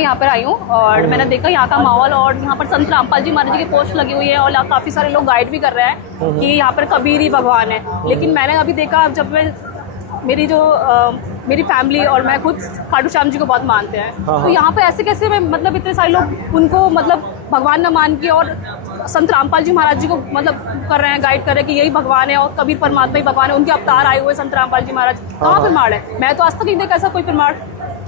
यहाँ पर आई हूँ और मैंने देखा यहाँ का माहौल, और यहाँ पर संत रामपाल जी महाराज जी की पोस्ट लगी हुई है और काफ़ी सारे लोग गाइड भी कर रहे हैं कि यहाँ पर कबीर ही भगवान है। लेकिन मैंने अभी देखा, जब मैं मेरी फैमिली और मैं खुद खाटू श्याम जी को बहुत मानते हैं, तो यहाँ पे ऐसे कैसे मतलब इतने सारे लोग उनको मतलब भगवान न मान के और संत रामपाल जी महाराज जी को मतलब कर रहे हैं, गाइड कर रहे हैं कि यही भगवान है और कबीर परमात्मा ही भगवान है, उनके अवतार आए हुए संत रामपाल जी महाराज। कहाँ प्रमाण है? मैं तो आज तक नहीं देखा ऐसा कोई प्रमाण।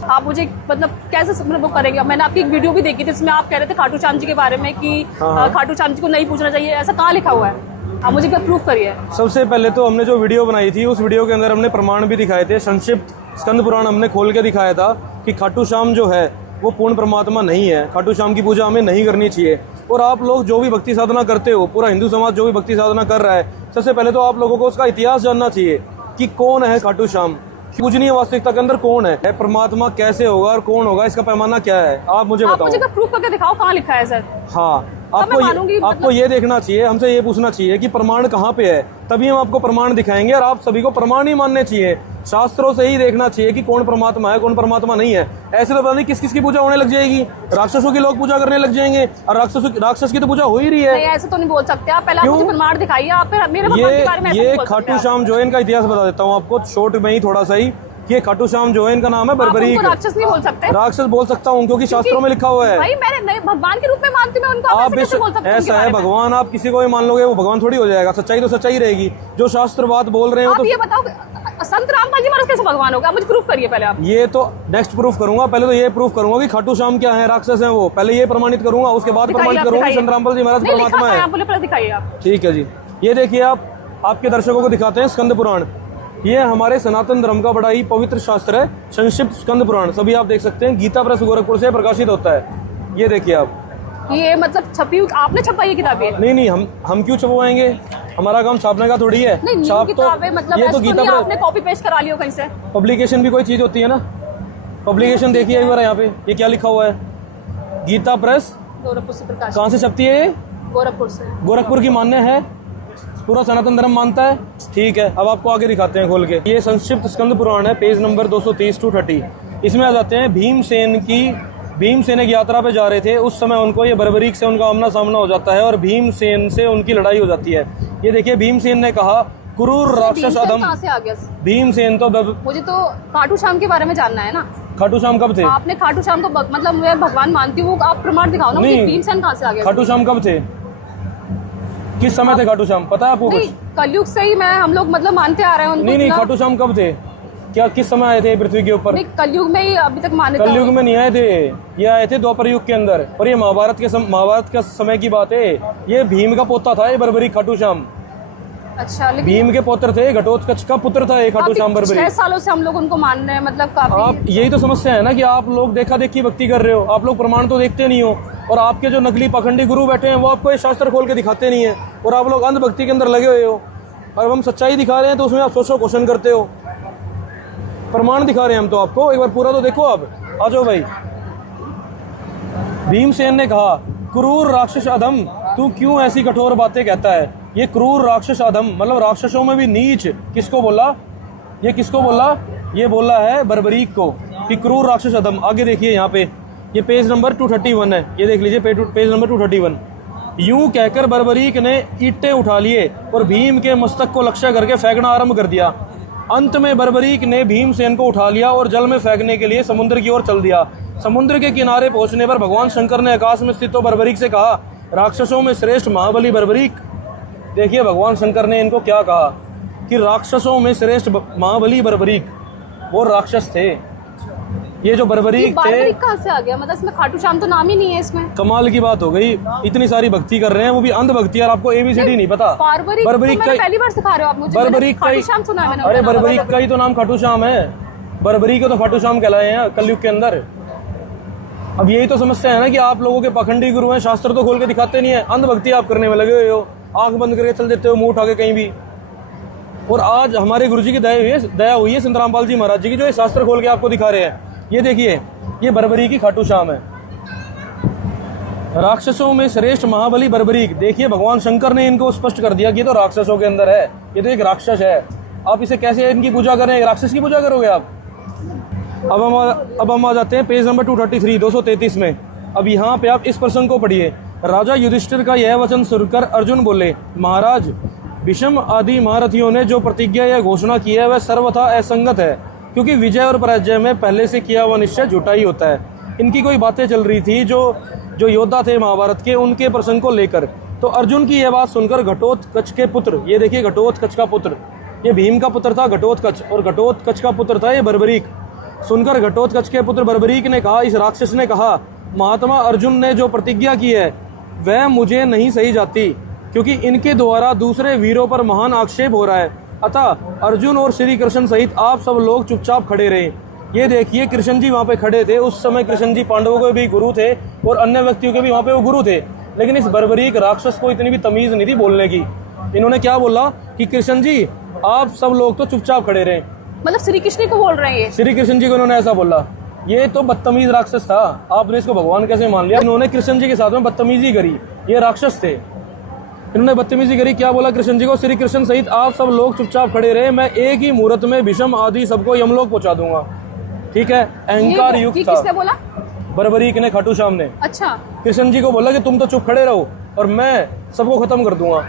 आप मुझे मतलब कैसे मतलब वो करेंगे? मैंने आपकी एक वीडियो भी देखी थी जिसमें आप कह रहे थे खाटू श्याम जी के बारे में कि खाटू श्याम जी को नहीं पूछना चाहिए, ऐसा कहाँ लिखा हुआ है? आप मुझे क्या प्रूफ करिए। सबसे पहले तो हमने जो वीडियो बनाई थी उस वीडियो के अंदर हमने प्रमाण भी दिखाए थे। संक्षिप्त स्कंद पुराण हमने खोल के दिखाया था कि खाटू श्याम जो है वो पूर्ण परमात्मा नहीं है, खाटू श्याम की पूजा हमें नहीं करनी चाहिए। और आप लोग जो भी भक्ति साधना करते हो, पूरा हिंदू समाज जो भी भक्ति साधना कर रहा है, सबसे पहले तो आप लोगों को उसका इतिहास जानना चाहिए कि कौन है खाटू श्याम, पूजनीय वास्तविकता के अंदर कौन है, परमात्मा कैसे होगा और कौन होगा, इसका पैमाना क्या है, आप मुझे बताओ। मुझे प्रूफ करके दिखाओ, कहाँ लिखा है सर? हाँ, आपको ये देखना चाहिए, हमसे ये पूछना चाहिए कि प्रमाण कहाँ पे है, तभी हम आपको प्रमाण दिखाएंगे। और आप सभी को प्रमाण ही मानने चाहिए, शास्त्रों से ही देखना चाहिए कि कौन परमात्मा है कौन परमात्मा नहीं है। ऐसे तो पता नहीं किस किस की पूजा होने लग जाएगी, राक्षसों की लोग पूजा करने लग जाएंगे और राक्षस की तो पूजा हो ही रही है। नहीं, ऐसे तो नहीं बोल सकते आप, पहले आप मुझे प्रमाण दिखाइए। आप फिर मेरे भगवान के बारे में ये खाटू श्याम जो है, इनका इतिहास बता देता हूँ आपको शॉर्ट में ही थोड़ा सा ही। ये खाटू श्याम जो है, इनका नाम है बर्बरीक। राक्षस नहीं बोल सकते? राक्षस बोल सकता हूँ क्योंकि शास्त्रों में लिखा हुआ है। भाई मैंने भगवान के रूप में मानती हूँ उनको, आप ऐसे बोल सकते हैं? ऐसा है, भगवान आप किसी को भी मान लोगे वो भगवान थोड़ी हो जाएगा। सच्चाई तो सच्चाई रहेगी, जो शास्त्र बात बोल रहे हो। तो ये बताओ संत रामपाल जी महाराज कैसे भगवान होगा? मुझे प्रूफ करिए पहले आप। ये तो नेक्स्ट प्रूफ करूंगा, पहले तो ये प्रूफ करूंगा कि खाटू श्याम क्या है, राक्षस है वो, पहले ये प्रमाणित करूंगा, उसके बाद प्रमाणित करूंगा संत रामपाल जी महाराज परमात्मा है। दिखाइए आप। ठीक है जी, ये देखिए आप आपके दर्शकों को दिखाते हैं स्कंद पुराण। ये हमारे सनातन धर्म का बड़ा ही पवित्र शास्त्र है, संक्षिप्त स्कंद पुराण। सभी आप देख सकते हैं, गीता प्रेस गोरखपुर से प्रकाशित होता है। ये देखिए आप, ये मतलब छपी आपने छपाई है किताबें? नहीं, हम क्यों छपवाएंगे, हमारा काम छापने का थोड़ी है। छाप तो मतलब ये तो गीता प्रेस आपने कॉपी पेस्ट करा लियो कहीं से। पब्लिकेशन भी कोई चीज होती है ना, पब्लिकेशन देखिए एक बार यहाँ पे, ये क्या लिखा हुआ है, गीता प्रेस गोरखपुर से प्रकाशित। कहाँ से छपती है ये? गोरखपुर से। गोरखपुर की मान्य है, पूरा सनातन धर्म मानता है। ठीक है, अब आपको आगे दिखाते हैं खोल के। ये संक्षिप्त स्कंद पुराण है, पेज नंबर 230-230। इसमें आ जाते हैं भीमसेन एक यात्रा पे जा रहे थे, उस समय उनको ये बर्बरीक से उनका आमना सामना हो जाता है और भीमसेन से उनकी लड़ाई हो जाती है। ये देखिए, भीमसेन ने कहा क्रूर राक्षस अधम। कहाँ से आ गया भीमसेन? तो मुझे तो खाटू श्याम के बारे में जानना है ना। खाटू श्याम कब थे? आपने खाटू श्याम को मतलब मैं भगवान मानती हूँ, आप प्रमाण दिखाओ ना। भीमसेन कहाँ से आ गया? खाटू श्याम कब थे, किस समय थे खाटू श्याम, पता है आपको कुछ? कलयुग से ही हम लोग मतलब मानते आ रहे हैं उनको। नहीं, खाटू श्याम कब थे, क्या किस समय आए थे पृथ्वी के ऊपर? कलयुग में ही अभी तक मान्यता। कलयुग में नहीं आए थे, ये आए थे द्वापर युग के अंदर। और ये महाभारत के समय की बात है। ये भीम का पोता था ये बर्बरीक खाटू श्याम। अच्छा, भीम के पुत्र थे, घटोत्कच का पुत्र था ये खाटू श्याम बर्बरीक। 6 सालों से हम लोग उनको मान रहे हैं, मतलब काफी। आप यही तो समस्या है ना कि आप लोग देखा देखी भक्ति कर रहे हो, आप लोग प्रमाण तो देखते नहीं हो। और आपके जो नकली पाखंडी गुरु बैठे हैं वो आपको ये शास्त्र खोल के दिखाते नहीं है, और आप लोग अंधभक्ति के अंदर लगे हुए हो। और हम सच्चाई दिखा रहे हैं तो उसमें आप सोचो क्वेश्चन करते हो। प्रमाण दिखा रहे हैं हम तो आपको, एक बार पूरा तो देखो। आप आ जाओ भाई। भीमसेन ने कहा क्रूर राक्षस अधम, तू क्यों ऐसी कठोर बातें कहता है? ये क्रूर राक्षस अधम मतलब राक्षसों में भी नीच। किसको बोला? ये किसको बोला? ये बोला है बर्बरीक को कि क्रूर राक्षस अधम। आगे देखिए यहाँ पे, ये पेज नंबर 231 है, ये देख लीजिए पेज नंबर 231। यूं कहकर बर्बरीक ने ईंटें उठा लिए और भीम के मस्तक को लक्ष्य करके फेंकना आरंभ कर दिया। अंत में बर्बरीक ने भीमसेन को उठा लिया और जल में फेंकने के लिए समुद्र की ओर चल दिया। समुद्र के किनारे पहुंचने पर भगवान शंकर ने आकाश में स्थित बर्बरीक से कहा, राक्षसों में श्रेष्ठ महाबली बर्बरीक। देखिए भगवान शंकर ने इनको क्या कहा कि राक्षसों में श्रेष्ठ महाबली बर्बरीक, वो राक्षस थे। ये जो बर्बरीक थे, कहाँ से आ गया? मतलब इसमें खाटू श्याम तो नाम ही नहीं है इसमें। कमाल की बात हो गई, इतनी सारी भक्ति कर रहे हैं, वो भी अंध भक्ति। और आपको एबीसीडी नहीं पता। बर्बरीक का पहली बार सिखा रहे हो आप मुझे। बर्बरीक खाटू श्याम सुना मैंने। अरे बर्बरीक का ही तो नाम खाटू श्याम है, बर्बरीक तो खाटू श्याम कहलाए हैं कलयुग के अंदर। अब यही तो समस्या है ना कि आप लोगों के पाखंडी गुरु हैं, शास्त्र तो खोल के दिखाते नहीं है, अंध भक्ति आप करने में लगे हुए हो, आंख बंद करके चल देते हो मुंह उठा के कहीं भी। और आज हमारे गुरु जी की दया हुई है संत रामपाल जी महाराज जी की, जो ये शास्त्र खोल के आपको दिखा रहे हैं। ये देखिए, ये बर्बरीक की खाटू श्याम है। राक्षसों में श्रेष्ठ महाबली बर्बरीक। देखिए भगवान शंकर ने इनको स्पष्ट कर दिया कि ये तो राक्षसों के अंदर है, ये तो एक राक्षस है। आप इसे कैसे इनकी पूजा करें? राक्षस की पूजा करोगे आप? अब हम आ जाते हैं पेज नंबर 233 233 में। अब यहाँ पे आप इस प्रसंग को पढ़िए। राजा युधिष्ठिर का यह वचन सुनकर अर्जुन बोले, महाराज भीष्म आदि महारथियों ने जो प्रतिज्ञा या घोषणा की है वह सर्वथा असंगत है, क्योंकि विजय और पराजय में पहले से किया हुआ निश्चय झूठा ही होता है। इनकी कोई बातें चल रही थी जो योद्धा थे महाभारत के, उनके प्रसंग को लेकर। तो अर्जुन की यह बात सुनकर घटोत्कच के पुत्र, ये देखिए घटोत्कच का पुत्र, ये भीम का पुत्र था घटोत्कच, और घटोत्कच का पुत्र था ये बर्बरीक। सुनकर घटोत्कच के पुत्र बर्बरीक ने कहा, इस राक्षस ने कहा, महात्मा अर्जुन ने जो प्रतिज्ञा की है वह मुझे नहीं सही जाती, क्योंकि इनके द्वारा दूसरे वीरों पर महान आक्षेप हो रहा है। अतः अर्जुन और श्री कृष्ण सहित आप सब लोग चुपचाप खड़े रहे। ये देखिए कृष्ण जी वहाँ पे खड़े थे। उस समय कृष्ण जी पांडवों के भी गुरु थे और अन्य व्यक्तियों के भी वहाँ पे वो गुरु थे, लेकिन इस बर्बरीक राक्षस को इतनी भी तमीज नहीं थी बोलने की। इन्होंने क्या बोला कि कृष्ण जी आप सब लोग तो चुपचाप खड़े रहे। मतलब श्री कृष्ण को बोल रहे हैं, श्री कृष्ण जी को इन्होंने ऐसा बोला। ये तो बदतमीज राक्षस था, आपने इसको भगवान कैसे मान लिया। इन्होंने कृष्ण जी के साथ में बदतमीजी करी, ये राक्षस थे, इन्होंने बदतमीजी करी। क्या बोला कृष्ण जी को, श्री कृष्ण सहित आप सब लोग चुपचाप खड़े रहे, मैं एक ही मुहूर्त में भीष्म आदि सबको यमलोक पहुंचा दूंगा। ठीक है, अहंकार युक्त था। किसने बोला? बर्बरीक ने, खाटू श्याम ने। अच्छा, कृष्ण जी को बोला कि तुम तो चुप खड़े रहो और मैं सबको खत्म कर दूंगा।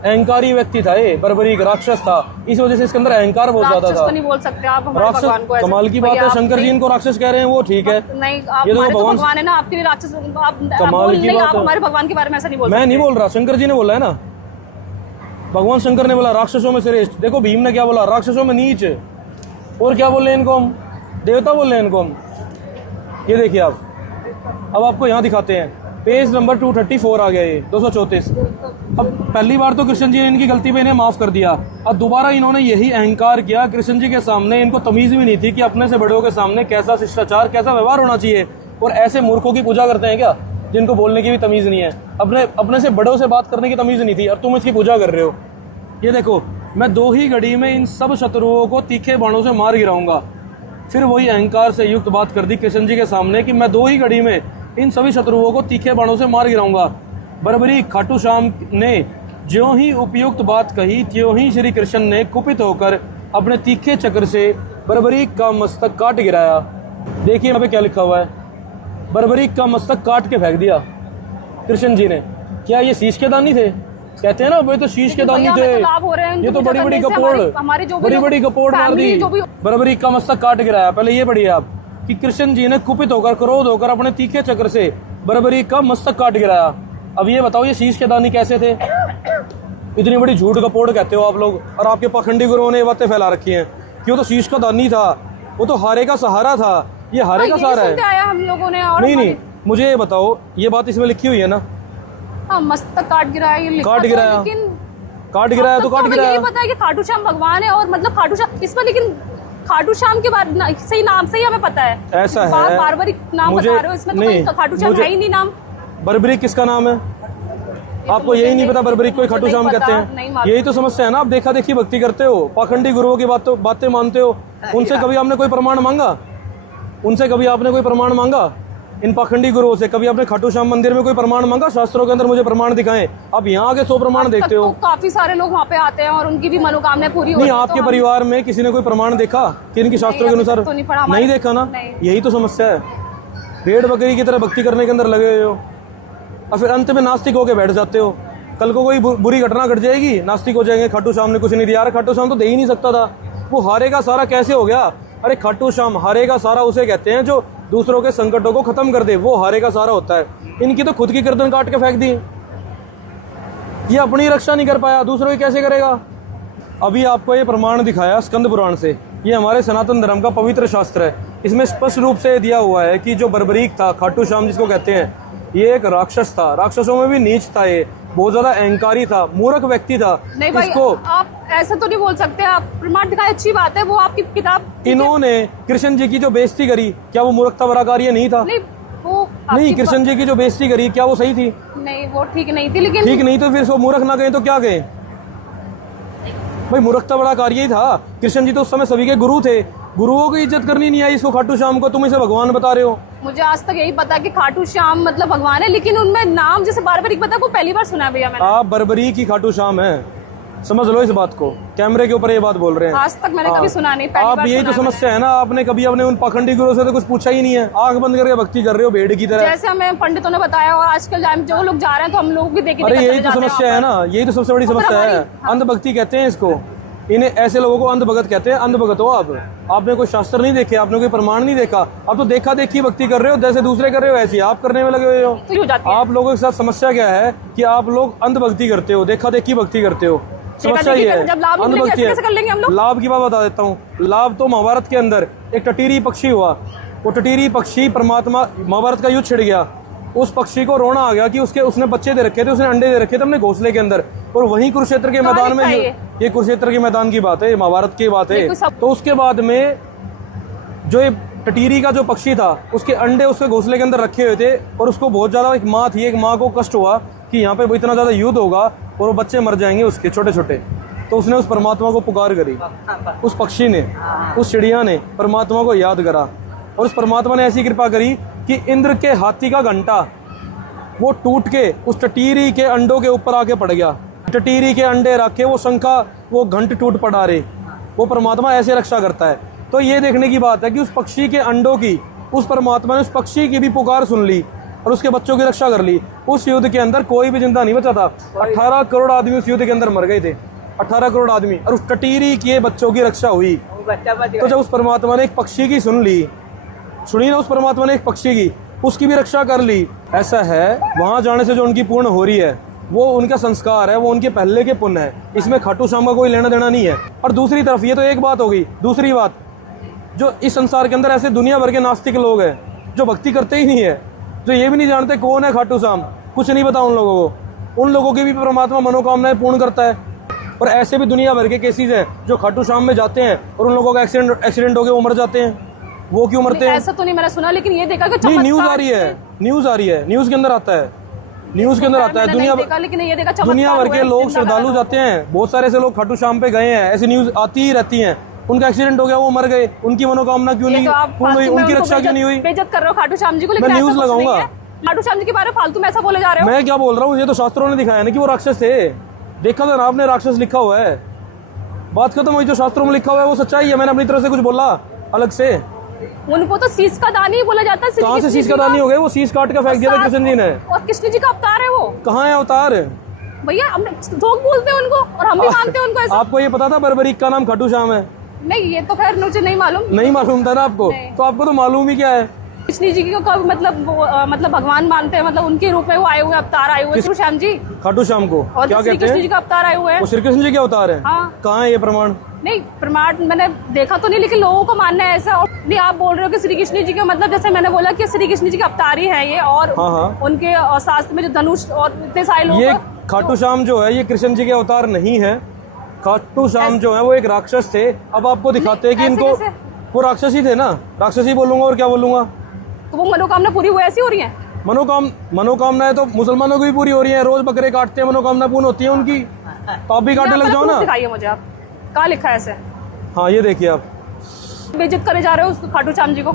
अहंकारी व्यक्ति था ये, बर्बरीक राक्षस था, इस वजह से इसके अंदर अहंकार बहुत ज्यादा था। तो नहीं बोल सकते आप हमारे भगवान को राक्षस, ऐसे। कमाल की बात है, शंकर जी इनको राक्षस कह रहे हैं, वो ठीक है। नहीं, आप ये तो हमारे भगवान भगवान है ना, आपके लिए राक्षस। आप कमाल की बात आप है। हमारे भगवान के बारे में ऐसा नहीं बोल मैं सकते। नहीं बोल रहा, शंकर जी ने बोला है ना, भगवान शंकर ने बोला राक्षसों में श्रेष्ठ। देखो भीम ने क्या बोला, राक्षसों में नीच। और क्या बोल रहे हैं इनको हम, देवता बोल रहे हैं इनको हम। ये देखिए आप, अब आपको यहाँ दिखाते हैं, पेज नंबर 234 आ गया, ये 234। अब पहली बार तो कृष्ण जी ने इनकी गलती पे इन्हें माफ कर दिया, अब दोबारा इन्होंने यही अहंकार किया कृष्ण जी के सामने। इनको तमीज भी नहीं थी कि अपने से बड़ों के सामने कैसा शिष्टाचार, कैसा व्यवहार होना चाहिए। और ऐसे मूर्खों की पूजा करते हैं क्या, जिनको बोलने की भी तमीज नहीं है, अपने से बड़ों से बात करने की तमीज नहीं थी, और तुम इसकी पूजा कर रहे हो। ये देखो, मैं 2 ही घड़ी में इन सब शत्रुओं को तीखे बाणों से मार गिराऊंगा। फिर वही अहंकार से युक्त बात कर दी कृष्ण जी के सामने कि मैं 2 ही घड़ी में इन सभी शत्रुओं को तीखे बाणों से मार गिराऊंगा। बर्बरीक खाटू श्याम ने ज्यों ही उपयुक्त बात कही, त्यों ही श्री कृष्ण ने कुपित होकर अपने तीखे चक्र से बर्बरीक का मस्तक काट गिराया। देखिए यहाँ पे क्या लिखा हुआ है, बर्बरीक का मस्तक काट के फेंक दिया कृष्ण जी ने। क्या ये शीश के दानी थे? कहते हैं ना वे तो शीश के दानी थे, ये तो बड़ी बड़ी कपोड़ मार दी, बर्बरीक का मस्तक काट गिराया। पहले ये पढ़िए आप कि कृष्ण जी ने कुपित होकर, क्रोध होकर अपने तीखे चक्र से बर्बरीक का मस्तक काट गिराया। अब ये बताओ, ये शीश के दानी कैसे थे? इतनी बड़ी झूठ कपोड़ कहते हो आप लोग, और आपके पाखंडी गुरुओं ने ये बातें फैला रखी हैं कि वो तो शीश का दानी था, वो तो हारे का सहारा था। ये हारे का सहारा है हम लोगों ने। और नहीं, मुझे ये बताओ, ये बात इसमें लिखी हुई है ना, मस्तक काट गिराया, काट गिराया, लेकिन काट गिराया तो काट गिराया। यही पता है कि खाटू श्याम भगवान है, और मतलब खाटू श्याम इसमें, लेकिन खाटू श्याम के बारे सही नाम से ही हमें पता है। ऐसा है, बर्बरीक नाम बता रहे हो, इसमें तो कोई खाटू श्याम है ही नहीं नाम। बर्बरीक किसका नाम है? आपको यही नहीं पता बर्बरीक को खाटू श्याम कहते हैं? यही तो समस्या है ना, आप देखा देखी भक्ति करते हो, पाखंडी गुरुओं की बातें मानते हो। उनसे कभी आपने कोई प्रमाण मांगा? उनसे कभी आपने कोई प्रमाण मांगा? इन पाखंडी गुरुओं से कभी आपने खाटू श्याम मंदिर में कोई प्रमाण मांगा? शास्त्रों के अंदर मुझे प्रमाण दिखाएं। आप यहाँ आके 100 प्रमाण देखते हो। काफी सारे लोग वहाँ पे आते हैं और उनकी भी मनोकामनाएं पूरी होती है। नहीं, आपके परिवार में किसी ने कोई प्रमाण देखा कि इनकी शास्त्रों के अनुसार? नहीं देखा ना, यही तो समस्या है। भेड़ बकरी की तरह भक्ति करने के अंदर लगे हुए हो, और फिर अंत में नास्तिक होके बैठ जाते हो। कल को कोई बुरी घटना घट जाएगी, नास्तिक हो जाएंगे, खाटू श्याम ने कुछ नहीं दिया। खाटू श्याम तो दे ही नहीं सकता था, वो हारेगा सारा कैसे हो गया? अरे खाटू श्याम हारेगा सारा उसे कहते हैं जो दूसरों के संकटों को खत्म कर दे, वो हारेगा सारा होता है। इनकी तो खुद की गर्दन काट के फेंक दी, ये अपनी रक्षा नहीं कर पाया, दूसरों की कैसे करेगा? अभी आपको ये प्रमाण दिखाया स्कंद पुराण से, ये हमारे सनातन धर्म का पवित्र शास्त्र है। इसमें स्पष्ट रूप से दिया हुआ है कि जो बर्बरीक था, खाटू श्याम जिसको कहते हैं, ये एक राक्षस था, राक्षसों में भी नीच था, ये बहुत ज्यादा अहंकारी था, मूर्ख व्यक्ति था। नहीं भाई, इसको आप ऐसा तो नहीं बोल सकते। आप प्रमाण दिखाए, अच्छी बात है, वो आपकी किताब। इन्होंने कृष्ण जी की जो बेइज्जती करी, क्या वो मूर्खता भरा कार्य नहीं था? नहीं, कृष्ण जी की जो बेइज्जती करी, क्या वो सही थी? नहीं, वो ठीक नहीं थी, लेकिन ठीक नहीं तो फिर वो मूर्ख ना गए तो क्या गए भाई? मूर्खता बड़ा कार्य ही था। कृष्ण जी तो उस समय सभी के गुरु थे, गुरुओं की इज्जत करनी नहीं आई इसको खाटू श्याम को, तुम इसे भगवान बता रहे हो। मुझे आज तक यही पता कि खाटू श्याम मतलब भगवान है, लेकिन उनमें नाम जैसे बर्बरीक पता है, वो पहली बार सुना है भैया मैंने। आप बर्बरीक ही खाटू श्याम है, समझ लो इस बात को, कैमरे के ऊपर ये बात बोल रहे हैं। आज तक मैंने कभी सुना नहीं, पहली आप बार यही तो सुना है समस्या है ना, आपने कभी अपने उन पाखंडी गुरुओं से तो कुछ पूछा ही नहीं है, आंख बंद करके भक्ति कर रहे हो भेड़ की मैंने। तरह। जैसे हमें पंडितों ने बताया और आजकल जो लोग जा रहे हैं तो हम लोग भी देख अरे यही तो समस्या है ना, यही तो सबसे बड़ी समस्या है। हाँ। अंधभक्ति कहते हैं इसको, इन्हें ऐसे लोगों को अंधभगत कहते हैं। अंधभगत हो आप, आपने कोई शास्त्र नहीं देखे, आपने कोई प्रमाण नहीं देखा, आप तो देखा देखी भक्ति कर रहे हो, जैसे दूसरे कर रहे हो ऐसे ही आप करने में लगे हुए हो। तो हो जाती है। आप लोगों के साथ समस्या क्या है कि आप लोग अंधभक्ति करते हो, देखा देखी भक्ति करते हो। समस्या ये है, जब लाभ मिलेंगे अंधभक्ति कैसे कर लेंगे हम है। लोग? लाभ की बात बता देता हूँ। लाभ तो महाभारत के अंदर एक टटीरी पक्षी हुआ, वो टटीरी पक्षी परमात्मा, महाभारत का युद्ध छिड़ गया, उस पक्षी को रोना आ गया कि उसने बच्चे दे रखे थे, उसने अंडे दे रखे थे अपने घोंसले के अंदर, और वहीं कुरुक्षेत्र के मैदान में, ये कुरुक्षेत्र के मैदान की बात है, ये महाभारत की बात है। तो उसके बाद में जो ये टटीरी का जो पक्षी था, उसके अंडे उसके घोंसले के अंदर रखे हुए थे, और उसको बहुत ज्यादा, एक माँ थी, एक माँ को कष्ट हुआ कि यहाँ पे इतना ज्यादा युद्ध होगा और वो बच्चे मर जाएंगे उसके छोटे छोटे। तो उसने उस परमात्मा को पुकार करी, उस पक्षी ने, उस चिड़िया ने परमात्मा को याद करा, और उस परमात्मा ने ऐसी कृपा करी कि इंद्र के हाथी का घंटा वो टूट के उस टटीरी के अंडों के ऊपर आके पड़ गया। टटीरी के अंडे रखे, वो शंखा, वो घंट टूट पड़ा रे। वो परमात्मा ऐसे रक्षा करता है। तो ये देखने की बात है कि उस पक्षी के अंडों की उस परमात्मा ने उस पक्षी की भी पुकार सुन ली और उसके बच्चों की रक्षा कर ली। उस युद्ध के अंदर कोई भी जिंदा नहीं बचा था। 18 करोड़ आदमी उस युद्ध के अंदर मर गए थे, 18 करोड़ आदमी, और उस टटीरी के बच्चों की रक्षा हुई। तो जब उस परमात्मा ने एक पक्षी की सुनी ना, उस परमात्मा ने एक पक्षी की, उसकी भी रक्षा कर ली। ऐसा है, वहां जाने से जो उनकी पूर्ण हो रही है वो उनका संस्कार है, वो उनके पहले के पुण्य है, इसमें खाटू श्याम का कोई लेना देना नहीं है। और दूसरी तरफ, ये तो एक बात हो गई, दूसरी बात, जो इस संसार के अंदर ऐसे दुनिया भर के नास्तिक लोग हैं जो भक्ति करते ही नहीं है, जो ये भी नहीं जानते कौन है खाटू श्याम, कुछ नहीं पता उन लोगों को, उन लोगों की भी परमात्मा मनोकामनाएं पूर्ण करता है। और ऐसे भी दुनिया भर के केसेस हैं जो खाटू श्याम में जाते हैं और उन लोगों का एक्सीडेंट हो गया, वो मर जाते हैं। वो क्यों मरते हैं? ऐसा तो नहीं मैंने सुना, लेकिन ये देखा कि नहीं, न्यूज आ रही है, न्यूज के अंदर आता है, न्यूज के अंदर आता है। दुनिया भर के लोग श्रद्धालु जाते हैं, बहुत सारे ऐसे लोग खाटू श्याम पे गए हैं, ऐसी न्यूज आती ही रहती हैं। उनका एक्सीडेंट हो गया, वो मर गए, उनकी मनोकामना क्यों नहीं पूर्ण हुई, उनकी रक्षा क्यों नहीं हुई? बेइज्जत कर रहे हो खाटू श्याम जी को। मैं न्यूज लगाऊंगा, खाटू श्याम जी के बारे में फालतू में ऐसा बोले जा रहे हो। मैं क्या बोल रहा हूँ, ये तो शास्त्रों ने दिखाया ना कि वो राक्षस थे। देखा था ना आपने, राक्षस लिखा हुआ है, बात खत्म हुई। जो शास्त्रों में लिखा हुआ है वो सच्चाई है, मैंने अपनी तरफ से कुछ बोला अलग से? उनको तो शीश का दानी बोला जाता है। कहाँ से शीश का दानी हो गए? वो शीश काट का फेंक दिया था कृष्ण जी ने। और कृष्ण जी का अवतार है वो। कहाँ है अवतार? भैया हम लोग बोलते हैं उनको और हम भी मानते हैं उनको ऐसा। आपको ये पता था बर्बरीक का नाम खाटू श्याम है? नहीं, ये तो खैर मुझे नहीं मालूम। नहीं मालूम था ना आपको? तो आपको तो मालूम ही क्या है। कृष्ण जी को कब मतलब भगवान मानते हैं, मतलब उनके रूप में वो आए हुए, अवतार आए हुए श्याम जी, खाटू श्याम को और क्या कहते हैं? कृष्ण जी का अवतार आए हुए हैं। वो श्री कृष्ण जी के अवतार है? हाँ। कहाँ है ये प्रमाण? नहीं, प्रमाण मैंने देखा तो नहीं, लेकिन लोगों को मानना है ऐसा। और नहीं, आप बोल रहे हो कि श्री कृष्ण जी के, मतलब जैसे मैंने बोला कि श्री कृष्ण जी के अवतार ही है ये, और उनके शास्त्र में जो धनुष और इतने सारे लोग, ये खाटू श्याम जो है ये कृष्ण जी के अवतार नहीं है। खाटू श्याम जो है वो एक राक्षस थे। अब आपको दिखाते हैं कि इनको, वो राक्षस ही थे ना, राक्षस ही बोलूंगा और क्या बोलूंगा। तो वो मनोकामना पूरी हुई ऐसी हो रही है? मनोकामनाएं तो मुसलमानों की भी पूरी हो रही है, रोज बकरे काटते हैं, मनोकामना पूर्ण होती है उनकी। तो आप भी काटने लग जाओ ना। दिखाइए मुझे, आप कहाँ लिखा है ऐसे? हाँ ये देखिए, आप बेइज्जत करे जा रहे हो उसको, खाटू श्याम जी को।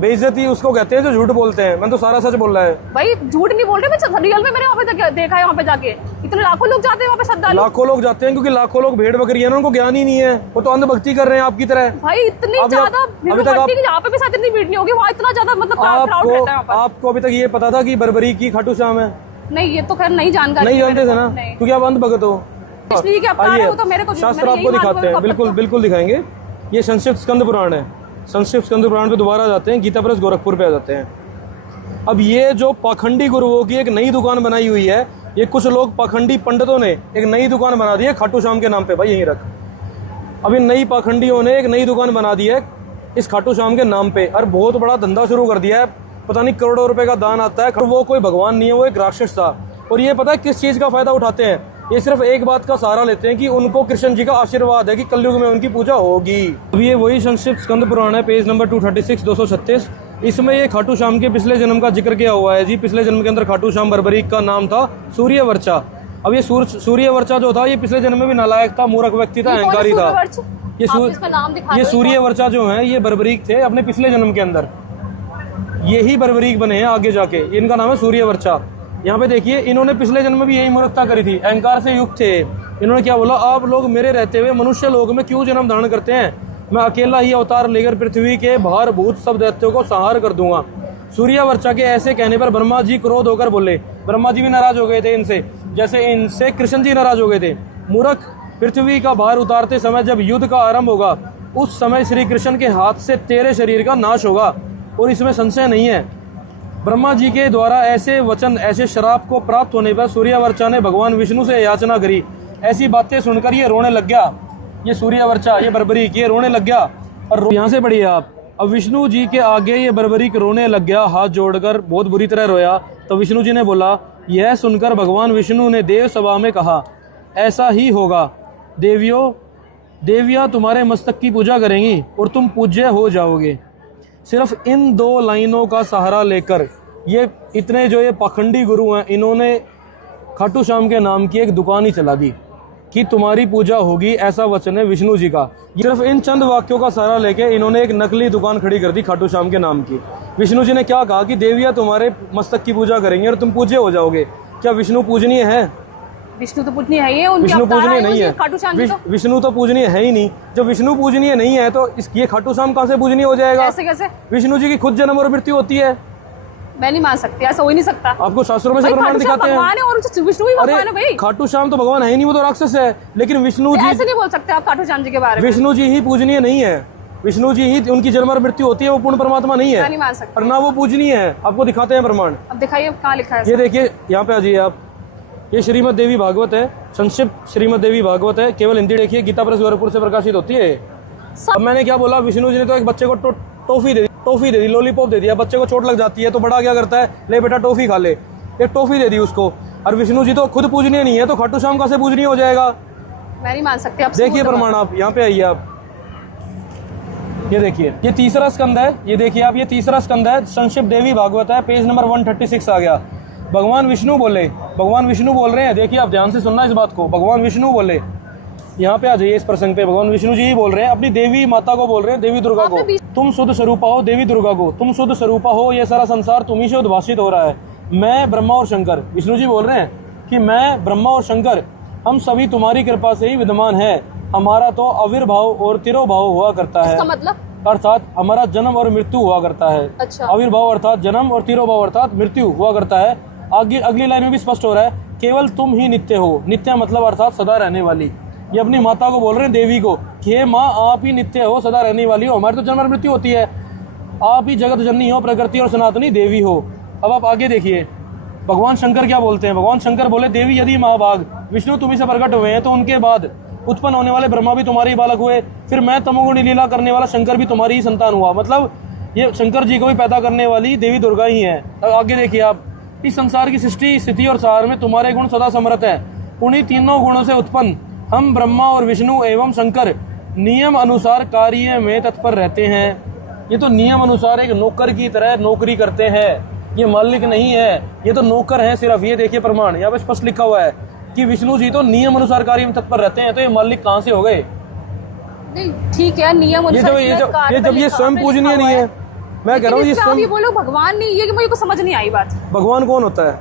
बेइज्जती उसको कहते हैं जो झूठ बोलते हैं। मैं तो सारा सच बोल रहा है भाई, झूठ नहीं बोल रहे, मैं रियल में मैंने वहाँ पे देखा है। वहाँ पे जाके इतने लाखों लोग जाते हैं वहाँ पे, श्रद्धालु लाखों लोग जाते हैं, क्योंकि लाखों लोग भेड़ बकरी है ना, उनको ज्ञान ही नहीं है, वो तो अंधभक्ति कर रहे हैं आपकी तरह। भाई इतनी ज्यादा भीड़ पड़ती है, यहाँ पे भी शायद इतनी भीड़ नहीं होगी, वहाँ इतना ज्यादा मतलब क्राउड रहता है। आपको अभी तक ये पता था कि बर्बरी की खाटू श्याम है? नहीं, ये तो खैर नहीं जानकारी, नहीं जानते थे ना, क्योंकि आप अंधभगत हो। शास्त्र आपको दिखाते हैं, बिल्कुल बिल्कुल दिखाएंगे। ये संक्षिप्त स्कंद पुराण है। संक्षिप्त स्कंद पुराण पे दोबारा जाते हैं, गीता प्रेस गोरखपुर पे आ जाते हैं। अब ये जो पाखंडी गुरुओं की एक नई दुकान बनाई हुई है, ये कुछ लोग पाखंडी पंडितों ने एक नई दुकान बना दी है खाटू श्याम के नाम पे। भाई यहीं रख, अब इन नई पाखंडियों ने एक नई दुकान बना दी है इस खाटू श्याम के नाम पे, और बहुत बड़ा धंधा शुरू कर दिया है। पता नहीं करोड़ों रुपए का दान आता है। वो कोई भगवान नहीं है, वो एक राक्षस था। और ये पता है किस चीज का फायदा उठाते हैं? ये सिर्फ एक बात का सहारा लेते हैं कि उनको कृष्ण जी का आशीर्वाद है कि कलयुग में उनकी पूजा होगी। अब ये वही संक्षिप्त स्कंद पुराण है, पेज नंबर 236 236। इसमें ये खाटू श्याम के पिछले जन्म का जिक्र किया हुआ है जी। पिछले जन्म के अंदर खाटू श्याम बर्बरीक का नाम था सूर्यवर्चा। अब ये सूर्यवर्चा जो था, ये पिछले जन्म में भी नालायक था, मूर्ख व्यक्ति था, अहंकारी था। ये सूर्यवर्चा जो है ये बर्बरीक थे अपने पिछले जन्म के अंदर, यही बर्बरीक बने हैं आगे जाके। इनका नाम है सूर्यवर्चा। यहाँ पे देखिए, इन्होंने पिछले जन्म में भी यही मूर्खता करी थी, अहंकार से युक्त थे, इन्होंने क्या बोला, आप लोग मेरे रहते हुए मनुष्य लोक में क्यों जन्म धारण करते हैं? मैं अकेला ही अवतार लेकर पृथ्वी के भार भूत सब दैत्यों को संहार कर दूंगा। सूर्यवर्चा के ऐसे कहने पर ब्रह्मा जी क्रोध होकर बोले। ब्रह्मा जी भी नाराज हो गए थे इनसे, जैसे इनसे कृष्ण जी नाराज हो गए थे। मूर्ख, पृथ्वी का भार उतारते समय जब युद्ध का आरंभ होगा उस समय श्री कृष्ण के हाथ से तेरे शरीर का नाश होगा और इसमें संशय नहीं है। ब्रह्मा जी के द्वारा ऐसे वचन, ऐसे श्राप को प्राप्त होने पर सूर्यवर्चा ने भगवान विष्णु से याचना करी। ऐसी बातें सुनकर ये रोने लग गया, ये सूर्यवर्चा, ये बर्बरीक, ये रोने लग गया। और यहाँ से पढ़िए आप, अब विष्णु जी के आगे ये बर्बरीक रोने लग गया, हाथ जोड़कर बहुत बुरी तरह रोया। तो विष्णु जी ने बोला, यह सुनकर भगवान विष्णु ने देव सभा में कहा, ऐसा ही होगा देवियाँ तुम्हारे मस्तक की पूजा करेंगी और तुम पूज्य हो जाओगे। सिर्फ इन 2 लाइनों का सहारा लेकर ये इतने जो ये पाखंडी गुरु हैं, इन्होंने खाटू श्याम के नाम की एक दुकान ही चला दी कि तुम्हारी पूजा होगी, ऐसा वचन है विष्णु जी का। सिर्फ इन चंद वाक्यों का सहारा लेके इन्होंने एक नकली दुकान खड़ी कर दी खाटू श्याम के नाम की। विष्णु जी ने क्या कहा कि देवियाँ तुम्हारे मस्तक की पूजा करेंगी और तुम पूज्य हो जाओगे। क्या विष्णु पूजनीय है? विष्णु तो पूजनीय है ही, उनके विष्णु अवतार पूजनीय हैं, नहीं है। खाटू श्याम जी तो विष्णु तो पूजनीय है ही नहीं। जब विष्णु पूजनीय नहीं है तो ये खाटू श्याम कहाँ से पूजनीय हो जाएगा? ऐसे कैसे? विष्णु जी की खुद जन्म और मृत्यु होती है। मैं नहीं मान सकती, ऐसा हो ही नहीं सकता। आपको शास्त्रों में से भाई, प्रमाण खाटू श्याम दिखाते हैं। भगवान है और विष्णु भी भगवान है भाई। खाटू श्याम तो भगवान है ही नहीं, वो तो राक्षस है। लेकिन विष्णु जी, ऐसे नहीं बोल सकते आप खाटू श्याम जी के बारे में। विष्णु जी ही पूजनीय नहीं है। विष्णु जी ही उनकी जन्म और मृत्यु होती है, वो पूर्ण परमात्मा नहीं मैं है नहीं मान सकती। और ना वो पूजनीय है। आपको दिखाते हैं प्रमाण। अब दिखाइए कहाँ लिखा है। ये देखिए, यहाँ पे आ जाइए आप। ये श्रीमद देवी भागवत है, संक्षिप्त श्रीमद देवी भागवत है, केवल हिंदी देखिए, गीता प्रेस गोरखपुर से प्रकाशित होती है। अब मैंने क्या बोला, विष्णु जी ने तो एक बच्चे को टॉफी दे दी, लॉलीपॉप दे दिया। बच्चे को चोट लग जाती है तो बड़ा क्या करता है, ले बेटा टॉफी खा ले, एक टॉफी दे दी उसको। और विष्णु जी तो खुद पूजनीय नहीं है, तो खाटू श्याम कहाँ से पूजनीय हो जाएगा? मैं नहीं मान सकती। आप देखिए प्रमाण, आप यहाँ पे आइए आप। ये देखिए, ये तीसरा स्कंद है। ये देखिए आप, ये तीसरा स्कंद है, संक्षिप्त देवी भागवत है, पेज नंबर 136 आ गया। भगवान विष्णु बोले, भगवान विष्णु बोल रहे हैं। देखिए आप ध्यान से सुनना इस बात को। भगवान विष्णु बोले, यहाँ पे आ जाइए इस प्रसंग पे। भगवान विष्णु जी ही बोल रहे हैं, अपनी देवी माता को बोल रहे हैं, देवी दुर्गा को। तुम शुद्ध स्वरूपा हो, देवी दुर्गा को तुम शुद्ध स्वरूपा हो, ये सारा संसार तुम्ही से उद्भाषित हो रहा है। मैं ब्रह्मा और शंकर, विष्णु जी बोल रहे हैं कि मैं ब्रह्मा और शंकर, हम सभी तुम्हारी कृपा से ही विद्यमान है। हमारा तो आविर्भाव और तिरोभाव हुआ करता है, इसका मतलब अर्थात हमारा जन्म और मृत्यु हुआ करता है। अच्छा। आविर्भाव अर्थात जन्म और तिरोभाव अर्थात मृत्यु हुआ करता है। आगे अगली लाइन में भी स्पष्ट हो रहा है, केवल तुम ही नित्य हो। नित्य मतलब अर्थात सदा रहने वाली। ये अपनी माता को बोल रहे हैं, देवी को, कि हे माँ, आप ही नित्य हो, सदा रहने वाली हो। हमारी तो जन्म और मृत्यु होती है, आप ही जगत जननी हो, प्रकृति और सनातनी देवी हो। अब आप आगे देखिए, भगवान शंकर क्या बोलते हैं। भगवान शंकर बोले, देवी यदि महाभाग विष्णु तुम्ही से प्रकट हुए हैं, तो उनके बाद उत्पन्न होने वाले ब्रह्मा भी तुम्हारे ही बालक हुए, फिर मैं तमोगुणी लीला करने वाला शंकर भी तुम्हारी ही संतान हुआ। मतलब ये शंकर जी को भी पैदा करने वाली देवी दुर्गा ही है। अब आगे देखिए आप, इस संसार की सृष्टि, स्थिति और सार में तुम्हारे गुण सदा समर्थ है। उन्हीं तीनों गुणों से उत्पन्न हम ब्रह्मा और विष्णु एवं शंकर नियम अनुसार कार्य में तत्पर रहते हैं। ये तो नियम अनुसार एक नौकर की तरह नौकरी करते हैं, ये मालिक नहीं है, ये तो नौकर है सिर्फ। ये देखिए प्रमाण, यहाँ पे स्पष्ट लिखा हुआ है कि विष्णु जी तो नियम अनुसार कार्य में तत्पर रहते हैं, तो ये मालिक कहाँ से हो गए? नहीं ठीक है, नियम ये जब ये स्वयं पूजनीय नहीं है, मैं कह रहा हूँ ये स्वयं। ये बोलो भगवान नहीं, ये मुझे को समझ नहीं आई बात। भगवान कौन होता है?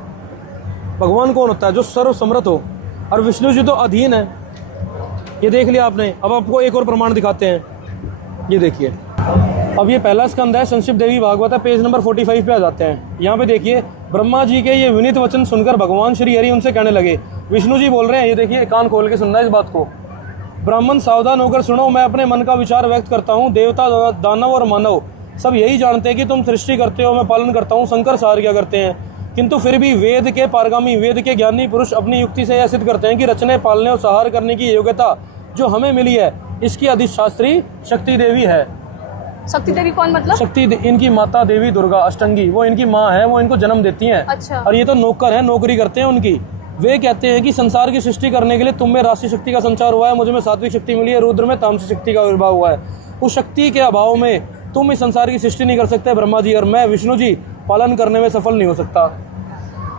भगवान कौन होता है? जो सर्व समर्थ हो, और विष्णु जी तो अधीन है। ये देख लिया आपने। अब आपको एक और प्रमाण दिखाते हैं। ये देखिए, अब ये पहला स्कंद है, संक्षिप्त देवी भागवत है, पेज नंबर 45 पे आ जाते हैं। यहाँ पे देखिए, ब्रह्मा जी के ये विनीत वचन सुनकर भगवान श्री हरि उनसे कहने लगे। विष्णु जी बोल रहे हैं, ये देखिए, कान खोल के सुनना इस बात को। ब्राह्मण सावधान होकर सुनो, मैं अपने मन का विचार व्यक्त करता हूँ। देवता, दानव और मानव सब यही जानते हैं कि तुम सृष्टि करते हो, मैं पालन करता हूँ। शंकर सार क्या करते हैं, किंतु फिर भी वेद के पारगामी, वेद के ज्ञानी पुरुष अपनी युक्ति से यह सिद्ध करते हैं कि रचने, पालने और संहार करने की योग्यता जो हमें मिली है, इसकी अधिष्ठात्री शक्ति देवी है। शक्ति देवी कौन मतलब? शक्ति इनकी माता देवी दुर्गा अष्टंगी, वो इनकी माँ है, वो इनको जन्म देती हैं। अच्छा। और ये तो नौकर है, नौकरी करते हैं उनकी। वे कहते हैं कि संसार की सृष्टि करने के लिए तुम में राशि शक्ति का संचार हुआ है, मुझ में सात्विक शक्ति मिली है, रुद्र में तामसिक शक्ति का आविर्भाव हुआ है। उस शक्ति के अभाव में तुम इस संसार की सृष्टि नहीं कर सकते ब्रह्मा जी, और मैं विष्णु जी पालन करने में सफल नहीं हो सकता।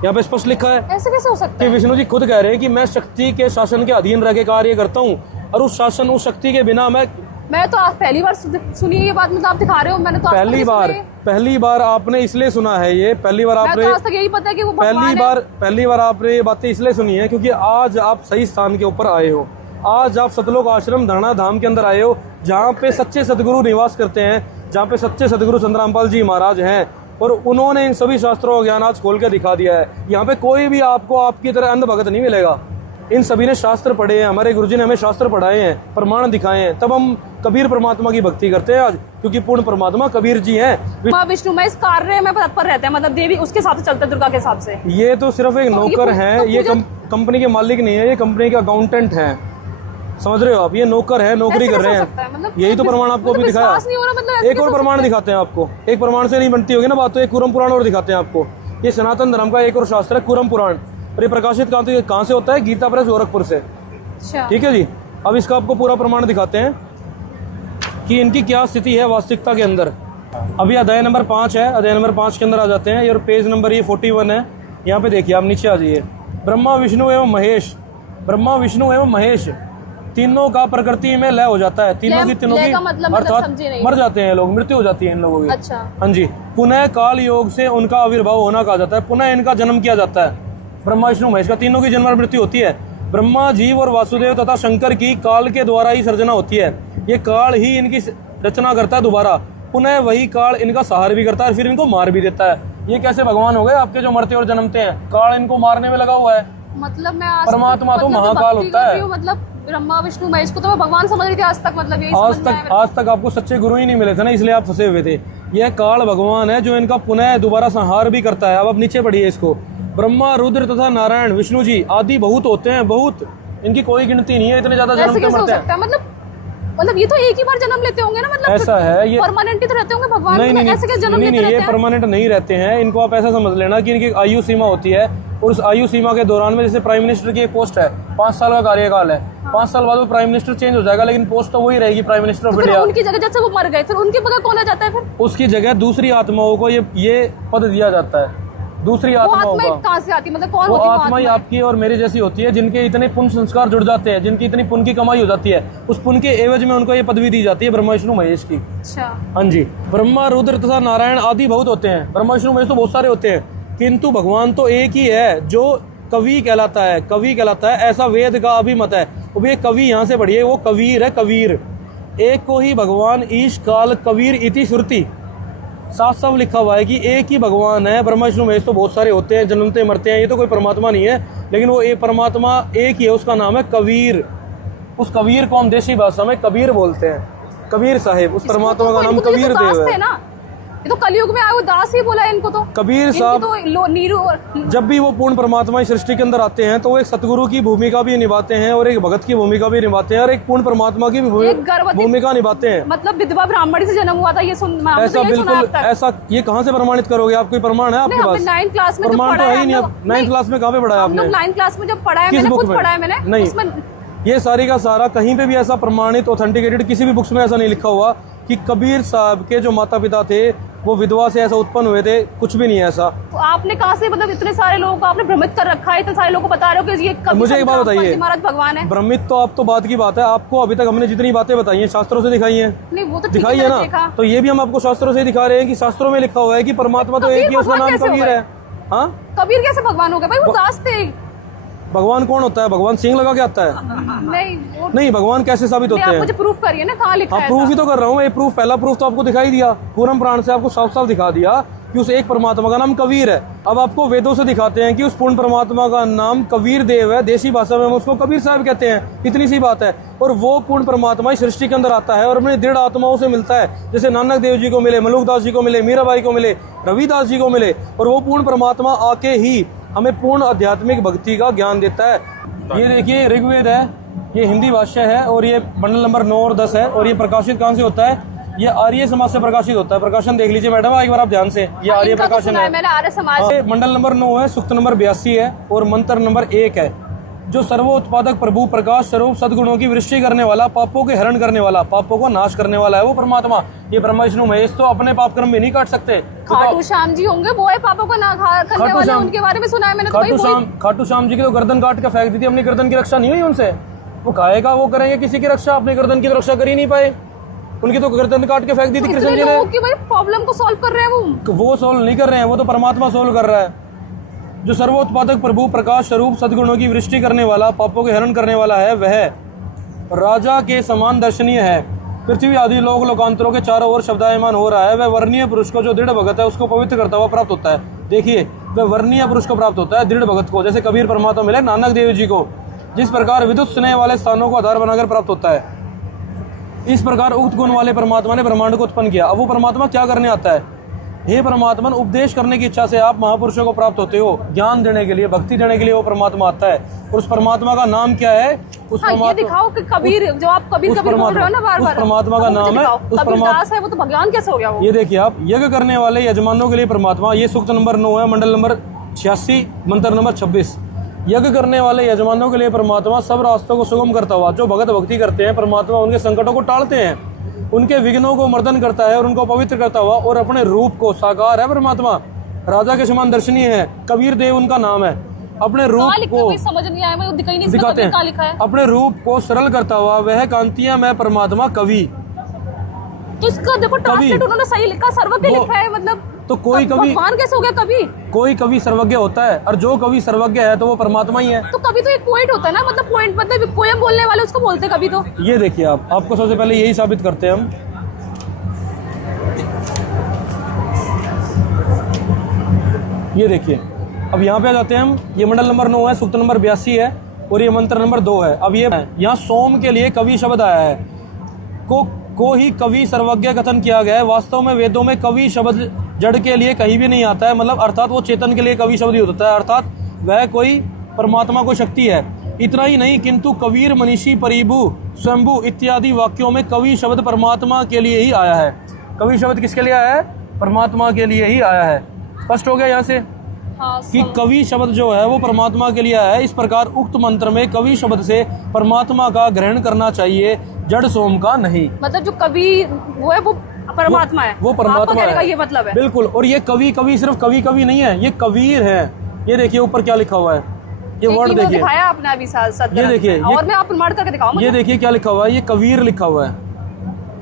यहाँ पे स्पष्ट लिखा है। ऐसे कैसे हो सकता कि है? विष्णु जी खुद कह रहे हैं कि मैं शक्ति के शासन के अधीन रह के कार्य करता हूँ, और उस शासन, उस शक्ति के बिना मैं मैं तो आज पहली बार सुनी ये बात, मतलब आप दिखा रहे हो, मैंने तो आज तक नहीं सुनी। पहली बार आपने इसलिए सुना है ये, पहली बार आपने, मैं तो आज तक यही पता है कि वो भगवान है। पहली बार आपने ये बातें इसलिए सुनी है क्योंकि आज आप सही स्थान के ऊपर आए हो। आज आप सतलोक आश्रम धरना धाम के अंदर आए हो, जहाँ पे सच्चे सदगुरु निवास करते हैं, जहाँ पे सच्चे सदगुरु संत रामपाल जी महाराज हैं, और उन्होंने इन सभी शास्त्रों का ज्ञान आज खोल के दिखा दिया है। यहाँ पे कोई भी आपको आपकी तरह अंध भगत नहीं मिलेगा। इन सभी ने शास्त्र पढ़े हैं, हमारे गुरुजी ने हमें शास्त्र पढ़ाए हैं, प्रमाण दिखाए हैं, तब हम कबीर परमात्मा की भक्ति करते हैं आज, क्योंकि पूर्ण परमात्मा कबीर जी हैं। माँ विष्णु में इस कार्य में तत्पर रहते हैं, मतलब देवी उसके हिसाब से चलते हैं, दुर्गा के हिसाब से। ये तो सिर्फ एक नौकर है, ये कंपनी के मालिक नहीं है, ये कंपनी के अकाउंटेंट है, समझ रहे हो आप? ये नौकर है, नौकरी कर रहे हैं। मतलब यही तो प्रमाण आपको भी दिखाया। एक और प्रमाण दिखाते हैं आपको, एक प्रमाण से नहीं बनती होगी ना बात, तो एक कूरम पुराण और दिखाते हैं आपको। ये सनातन धर्म का एक और शास्त्र है कूरम पुराण, और ये प्रकाशित कहाँ से होता है? गीता प्रेस गोरखपुर से। ठीक है जी। अब इसका आपको पूरा प्रमाण दिखाते हैं कि इनकी क्या स्थिति है वास्तविकता के अंदर। अभी अध्याय नंबर 5 है, अध्याय नंबर 5 के अंदर आ जाते हैं, और पेज नंबर ये 41 है। यहाँ पे देखिए, आप नीचे आ जाइए। ब्रह्मा विष्णु एवं महेश, ब्रह्मा विष्णु एवं महेश तीनों का प्रकृति में लय हो जाता है। तीनों की मतलब अर्थात मर जाते हैं लोग, मृत्यु हो जाती है इन लोगों की। अच्छा। हाँ जी। पुनः काल योग से उनका आविर्भाव होना कहा जाता है, पुनः इनका जन्म किया जाता है। ब्रह्मा विष्णु महेश का तीनों की जन्म और मृत्यु होती है। ब्रह्मा जीव और वासुदेव तथा शंकर की काल के द्वारा ही सर्जना होती है। ये काल ही इनकी रचना करता है दोबारा, पुनः वही काल इनका सहार भी करता है, फिर इनको मार भी देता है। ये कैसे भगवान हो गए आपके जो मरते और जन्मते हैं? काल इनको मारने में लगा हुआ है। मतलब मैं परमात्मा तो महाकाल होता है। मतलब ब्रह्मा विष्णु महेश को तो मैं भगवान समझ रही थी आज तक, मतलब यही आज तक आपको सच्चे गुरु ही नहीं मिले थे ना, इसलिए आप फंसे हुए थे। यह काल भगवान है जो इनका पुनः दोबारा संहार भी करता है। अब नीचे पढ़िए इसको। ब्रह्मा रुद्र तथा नारायण विष्णु जी आदि बहुत होते हैं, बहुत, इनकी कोई गिनती नहीं है, इतने ज्यादा जन्मते मरते हैं। मतलब ये तो एक ही बार जन्म लेते होंगे ना, मतलब ऐसा है, ये परमानेंट तो रहते होंगे भगवान। नहीं, ऐसे क्या जन्म लेते नहीं, ये परमानेंट नहीं रहते हैं। इनको आप ऐसा समझ लेना कि इनकी आयु सीमा होती है, और उस आयु सीमा के दौरान में, जैसे प्राइम मिनिस्टर की एक पोस्ट है, 5 साल का कार्यकाल है, 5 साल बाद वो प्राइम मिनिस्टर चेंज हो जाएगा, लेकिन पोस्ट तो वही रहेगी, प्राइम मिनिस्टर ऑफ इंडिया। उनकी जगह जैसे वो मर गए, फिर उनकी जगह कौन आ जाता है? फिर उसकी जगह दूसरी आत्माओं को ये पद दिया जाता है। दूसरी आत्माओं का कहाँ से आती, मतलब कौन वो होती है? आत्मा ही आपकी और मेरी जैसी होती है, जिनके इतने पुण्य संस्कार जुड़ जाते हैं, जिनकी इतनी पुण्य की कमाई हो जाती है, उस पुण्य के एवज में उनको ये पदवी दी जाती है, ब्रह्मा विष्णु महेश की। अच्छा। हाँ जी। ब्रह्मा रुद्र तथा नारायण आदि बहुत होते हैं, ब्रह्मा विष्णु महेश तो बहुत सारे होते हैं, किंतु भगवान तो एक ही है जो कवि कहलाता है। कवि कहलाता है, ऐसा वेद का अभिमत है। वो भी कवि यहाँ से पढ़िए, वो कबीर है, कबीर। एक को ही भगवान ईश काल कबीर इति श्रुति, साफ साफ लिखा हुआ है कि एक ही भगवान है। ब्रह्मा विष्णु महेश तो बहुत सारे होते हैं, जन्मते मरते हैं, ये तो कोई परमात्मा नहीं है, लेकिन वो एक परमात्मा एक ही है, उसका नाम है कबीर। उस कबीर को हम देसी भाषा में कबीर बोलते हैं, कबीर साहिब। उस परमात्मा का नाम कबीर देव है। ये तो कलयुग में आए वो दास ही बोला है इनको तो। कबीर साहब तो नीरू जब भी वो पूर्ण परमात्मा इस सृष्टि के अंदर आते हैं, तो वो एक सतगुरु की भूमिका भी निभाते हैं, और एक भगत की भूमिका भी निभाते हैं, और एक पूर्ण परमात्मा की भी भूमिका निभाते हैं। मतलब विधवा ब्राह्मणी से जन्म हुआ था, ये ऐसा बिल्कुल ऐसा। ये कहाँ से प्रमाणित करोगे? आप कोई प्रमाण है आपके पास? 9th क्लास में प्रमाण तो है ही नहीं। 9th क्लास में कहाँ पे पढ़ा है आपने? 9th क्लास में जब पढ़ा है, किस बुक में पढ़ा है मैंने? नहीं, ये सारी का सारा कहीं पे भी ऐसा प्रमाणित ऑथेंटिकेटेड किसी भी बुक्स में ऐसा नहीं लिखा हुआ कि कबीर साहब के जो माता पिता थे वो विधवा से ऐसा उत्पन्न हुए थे, कुछ भी नहीं है ऐसा। तो आपने कहाँ से, मतलब इतने सारे लोगों को आपने भ्रमित कर रखा है, इतने सारे लोगों को बता रहे हो कि ये मुझे एक बात बताइए, महाराज भगवान है। भ्रमित तो आप तो बात की बात है, आपको अभी तक हमने जितनी बातें बताई हैं शास्त्रों से दिखाई है। नहीं, वो तो दिखाई है ना, तो ये भी हम आपको शास्त्रों से दिखा रहे हैं कि शास्त्रों में लिखा हुआ है कि परमात्मा तो एक ही, उसका नाम कबीर है। हाँ, कबीर कैसे भगवान हो गए भाई? वो दास थे। भगवान कौन होता है? भगवान सिंह लगा के आता है? नहीं, भगवान कैसे साबित होते हैं? मुझे प्रूफ करिए ना, कहाँ लिखा है? प्रूफ ही तो कर रहा हूँ। ये प्रूफ, पहला प्रूफ तो आपको दिखाई दिया, पूरम प्राण से आपको साफ साफ दिखा दिया कि उस एक परमात्मा का नाम कबीर है। अब आपको वेदों से दिखाते हैं कि उस पूर्ण परमात्मा का नाम कबीर देव है, देसी भाषा में हम उसको कबीर साहब कहते हैं, इतनी सी बात है। और वो पूर्ण परमात्मा इस सृष्टि के अंदर आता है और अपने दृढ़ आत्माओं से मिलता है, जैसे नानक देव जी को मिले, मलुकदास जी को मिले, मीराबाई को मिले, रविदास जी को मिले, और वो पूर्ण परमात्मा आके ही हमें पूर्ण आध्यात्मिक भक्ति का ज्ञान देता है। ये देखिए ऋग्वेद है, ये हिंदी भाष्य है, और ये बंडल नंबर 9 और 10 है, और ये प्रकाशित कहाँ से होता है? ये आर्य समाज से प्रकाशित होता है। प्रकाशन देख लीजिए मैडम एक बार आप ध्यान से, ये आर्य प्रकाशन है। मैंने आर्य समाज। मंडल नंबर 9 है, सूक्त नंबर 82 है, और मंत्र नंबर 1 है। जो सर्वोत्पादक प्रभु प्रकाश स्वरूप सद्गुणों की वृष्टि करने वाला, पापों के हरण करने वाला, पापों को नाश करने वाला है वो परमात्मा। ये ब्रह्मा विष्णु महेश तो अपने पाप कर्म भी नहीं काट सकते। खाटू श्याम जी होंगे, वो है पापों को ना करने वाले, उनके बारे में सुना है मैंने। खाटू श्याम जी की तो गर्दन काट के फेंक दी थी, अपनी गर्दन की रक्षा नहीं हुई उनसे। वो खाएगा वो करेंगे किसी की रक्षा, अपनी गर्दन की तो रक्षा कर ही नहीं पाए। उनकी तो गर्दन काट के फेंक दी थी कृष्ण जी ने। लोगों की भाई प्रॉब्लम को सॉल्व कर रहे हैं वो सॉल्व नहीं कर रहे हैं, वो तो परमात्मा सॉल्व कर रहा है। जो सर्वोत्पादक प्रभु प्रकाश स्वरूप सद्गुणों की वृष्टि करने वाला, पापों के हरण करने वाला है, वह राजा के समान दर्शनीय है। पृथ्वी आदि लोक लोकांतरों के चारों ओर शब्दायमान हो रहा है। वह वर्णीय पुरुष को जो दृढ़ भगत है उसको पवित्र करता हुआ प्राप्त होता है। देखिए, वह वर्णीय पुरुष को प्राप्त होता है, दृढ़ भगत को, जैसे कबीर परमात्मा मिले नानक देव जी को। जिस प्रकार विद्युत स्नेह वाले स्थानों को आधार बनाकर प्राप्त होता है, इस प्रकार उक्त गुण वाले परमात्मा ने ब्रह्मांड को उत्पन्न किया। अब वो परमात्मा क्या करने आता है? हे परमात्मन, उपदेश करने की इच्छा से आप महापुरुषों को प्राप्त होते हो। ज्ञान देने के लिए, भक्ति देने के लिए वो परमात्मा आता है। और उस परमात्मा का नाम क्या है? उस ये दिखाओ कि कबीर, जो आप कबीर कबीर बोल रहे हो ना बार बार, उस परमात्मा का नाम है, उस कबीरदास है, वो तो भगवान कैसे हो गया वो? ये देखिए आप, यज्ञ करने वाले यजमानों के लिए परमात्मा। ये सूक्त नंबर 9 है, मंडल नंबर 86, मंत्र नंबर 26। यज्ञ करने वाले यजमानों के लिए परमात्मा सब रास्तों को सुगम करता हुआ, जो भगत भक्ति करते हैं, परमात्मा उनके संकटों को टालते हैं, उनके विघ्नों को मर्दन करता है और उनको पवित्र करता हुआ, और अपने रूप को साकार है परमात्मा, राजा के समान दर्शनीय है। कबीर देव उनका नाम है। अपने रूप को समझ नहीं आया, मैं दिखाई नहीं दिखाते हैं, लिखा है। अपने रूप को सरल करता हुआ वह कांतियां मैं परमात्मा कवि। तो इसका देखो ट्रांसलेट उन्होंने सही लिखा, सर्वज्ञ लिखा है, मतलब तो कोई कवि, भगवान कैसे हो गया कवि? कोई कवि सर्वज्ञ होता है, और जो कवि सर्वज्ञ है तो वो परमात्मा ही है। तो कवि तो एक पोएट होता है ना, मतलब पोएट मतलब पोएम बोलने वाले उसको बोलते हैं कवि। तो ये देखिए आप, आपको सबसे पहले यही साबित करते हैं हम। ये देखिए, अब यहाँ पे आ जाते हैं हम। ये मंडल नंबर 9 है, सूक्त नंबर 82 है, और ये मंत्र नंबर 2 है। अब ये यहाँ सोम के लिए कवि शब्द आया है, को ही कवि सर्वज्ञ कथन किया गया है। वास्तव में वेदों में कवि शब्द जड़ के लिए कहीं भी नहीं आता है, मतलब अर्थात वो चेतन के लिए कवि शब्द ही होता है, अर्थात वह कोई परमात्मा को शक्ति है। इतना ही नहीं, किंतु कबीर, मनीषी, परिभु, स्वयंभू इत्यादि वाक्यों में कवि शब्द परमात्मा के लिए ही आया है। कवि शब्द किसके लिए आया है? परमात्मा के लिए ही आया है। स्पष्ट हो गया यहाँ से कि कवि शब्द जो है वो परमात्मा के लिए आया है। इस प्रकार उक्त मंत्र में कवि शब्द से परमात्मा का ग्रहण करना चाहिए, जड़ सोम का नहीं। मतलब जो कवि वो है वो परमात्मा है, वो परमात्मा है, ये मतलब है। बिल्कुल। और ये कवि कवि सिर्फ कवि कवि नहीं है, ये कबीर है। ये देखिए ऊपर क्या लिखा हुआ है, ये वर्ड देखिए, दिखाया आपने अभी साथ। ये देखिए, और मैं आप प्रमाण करके दिखाऊंगा। ये देखिए क्या लिखा हुआ है, ये कबीर लिखा हुआ है,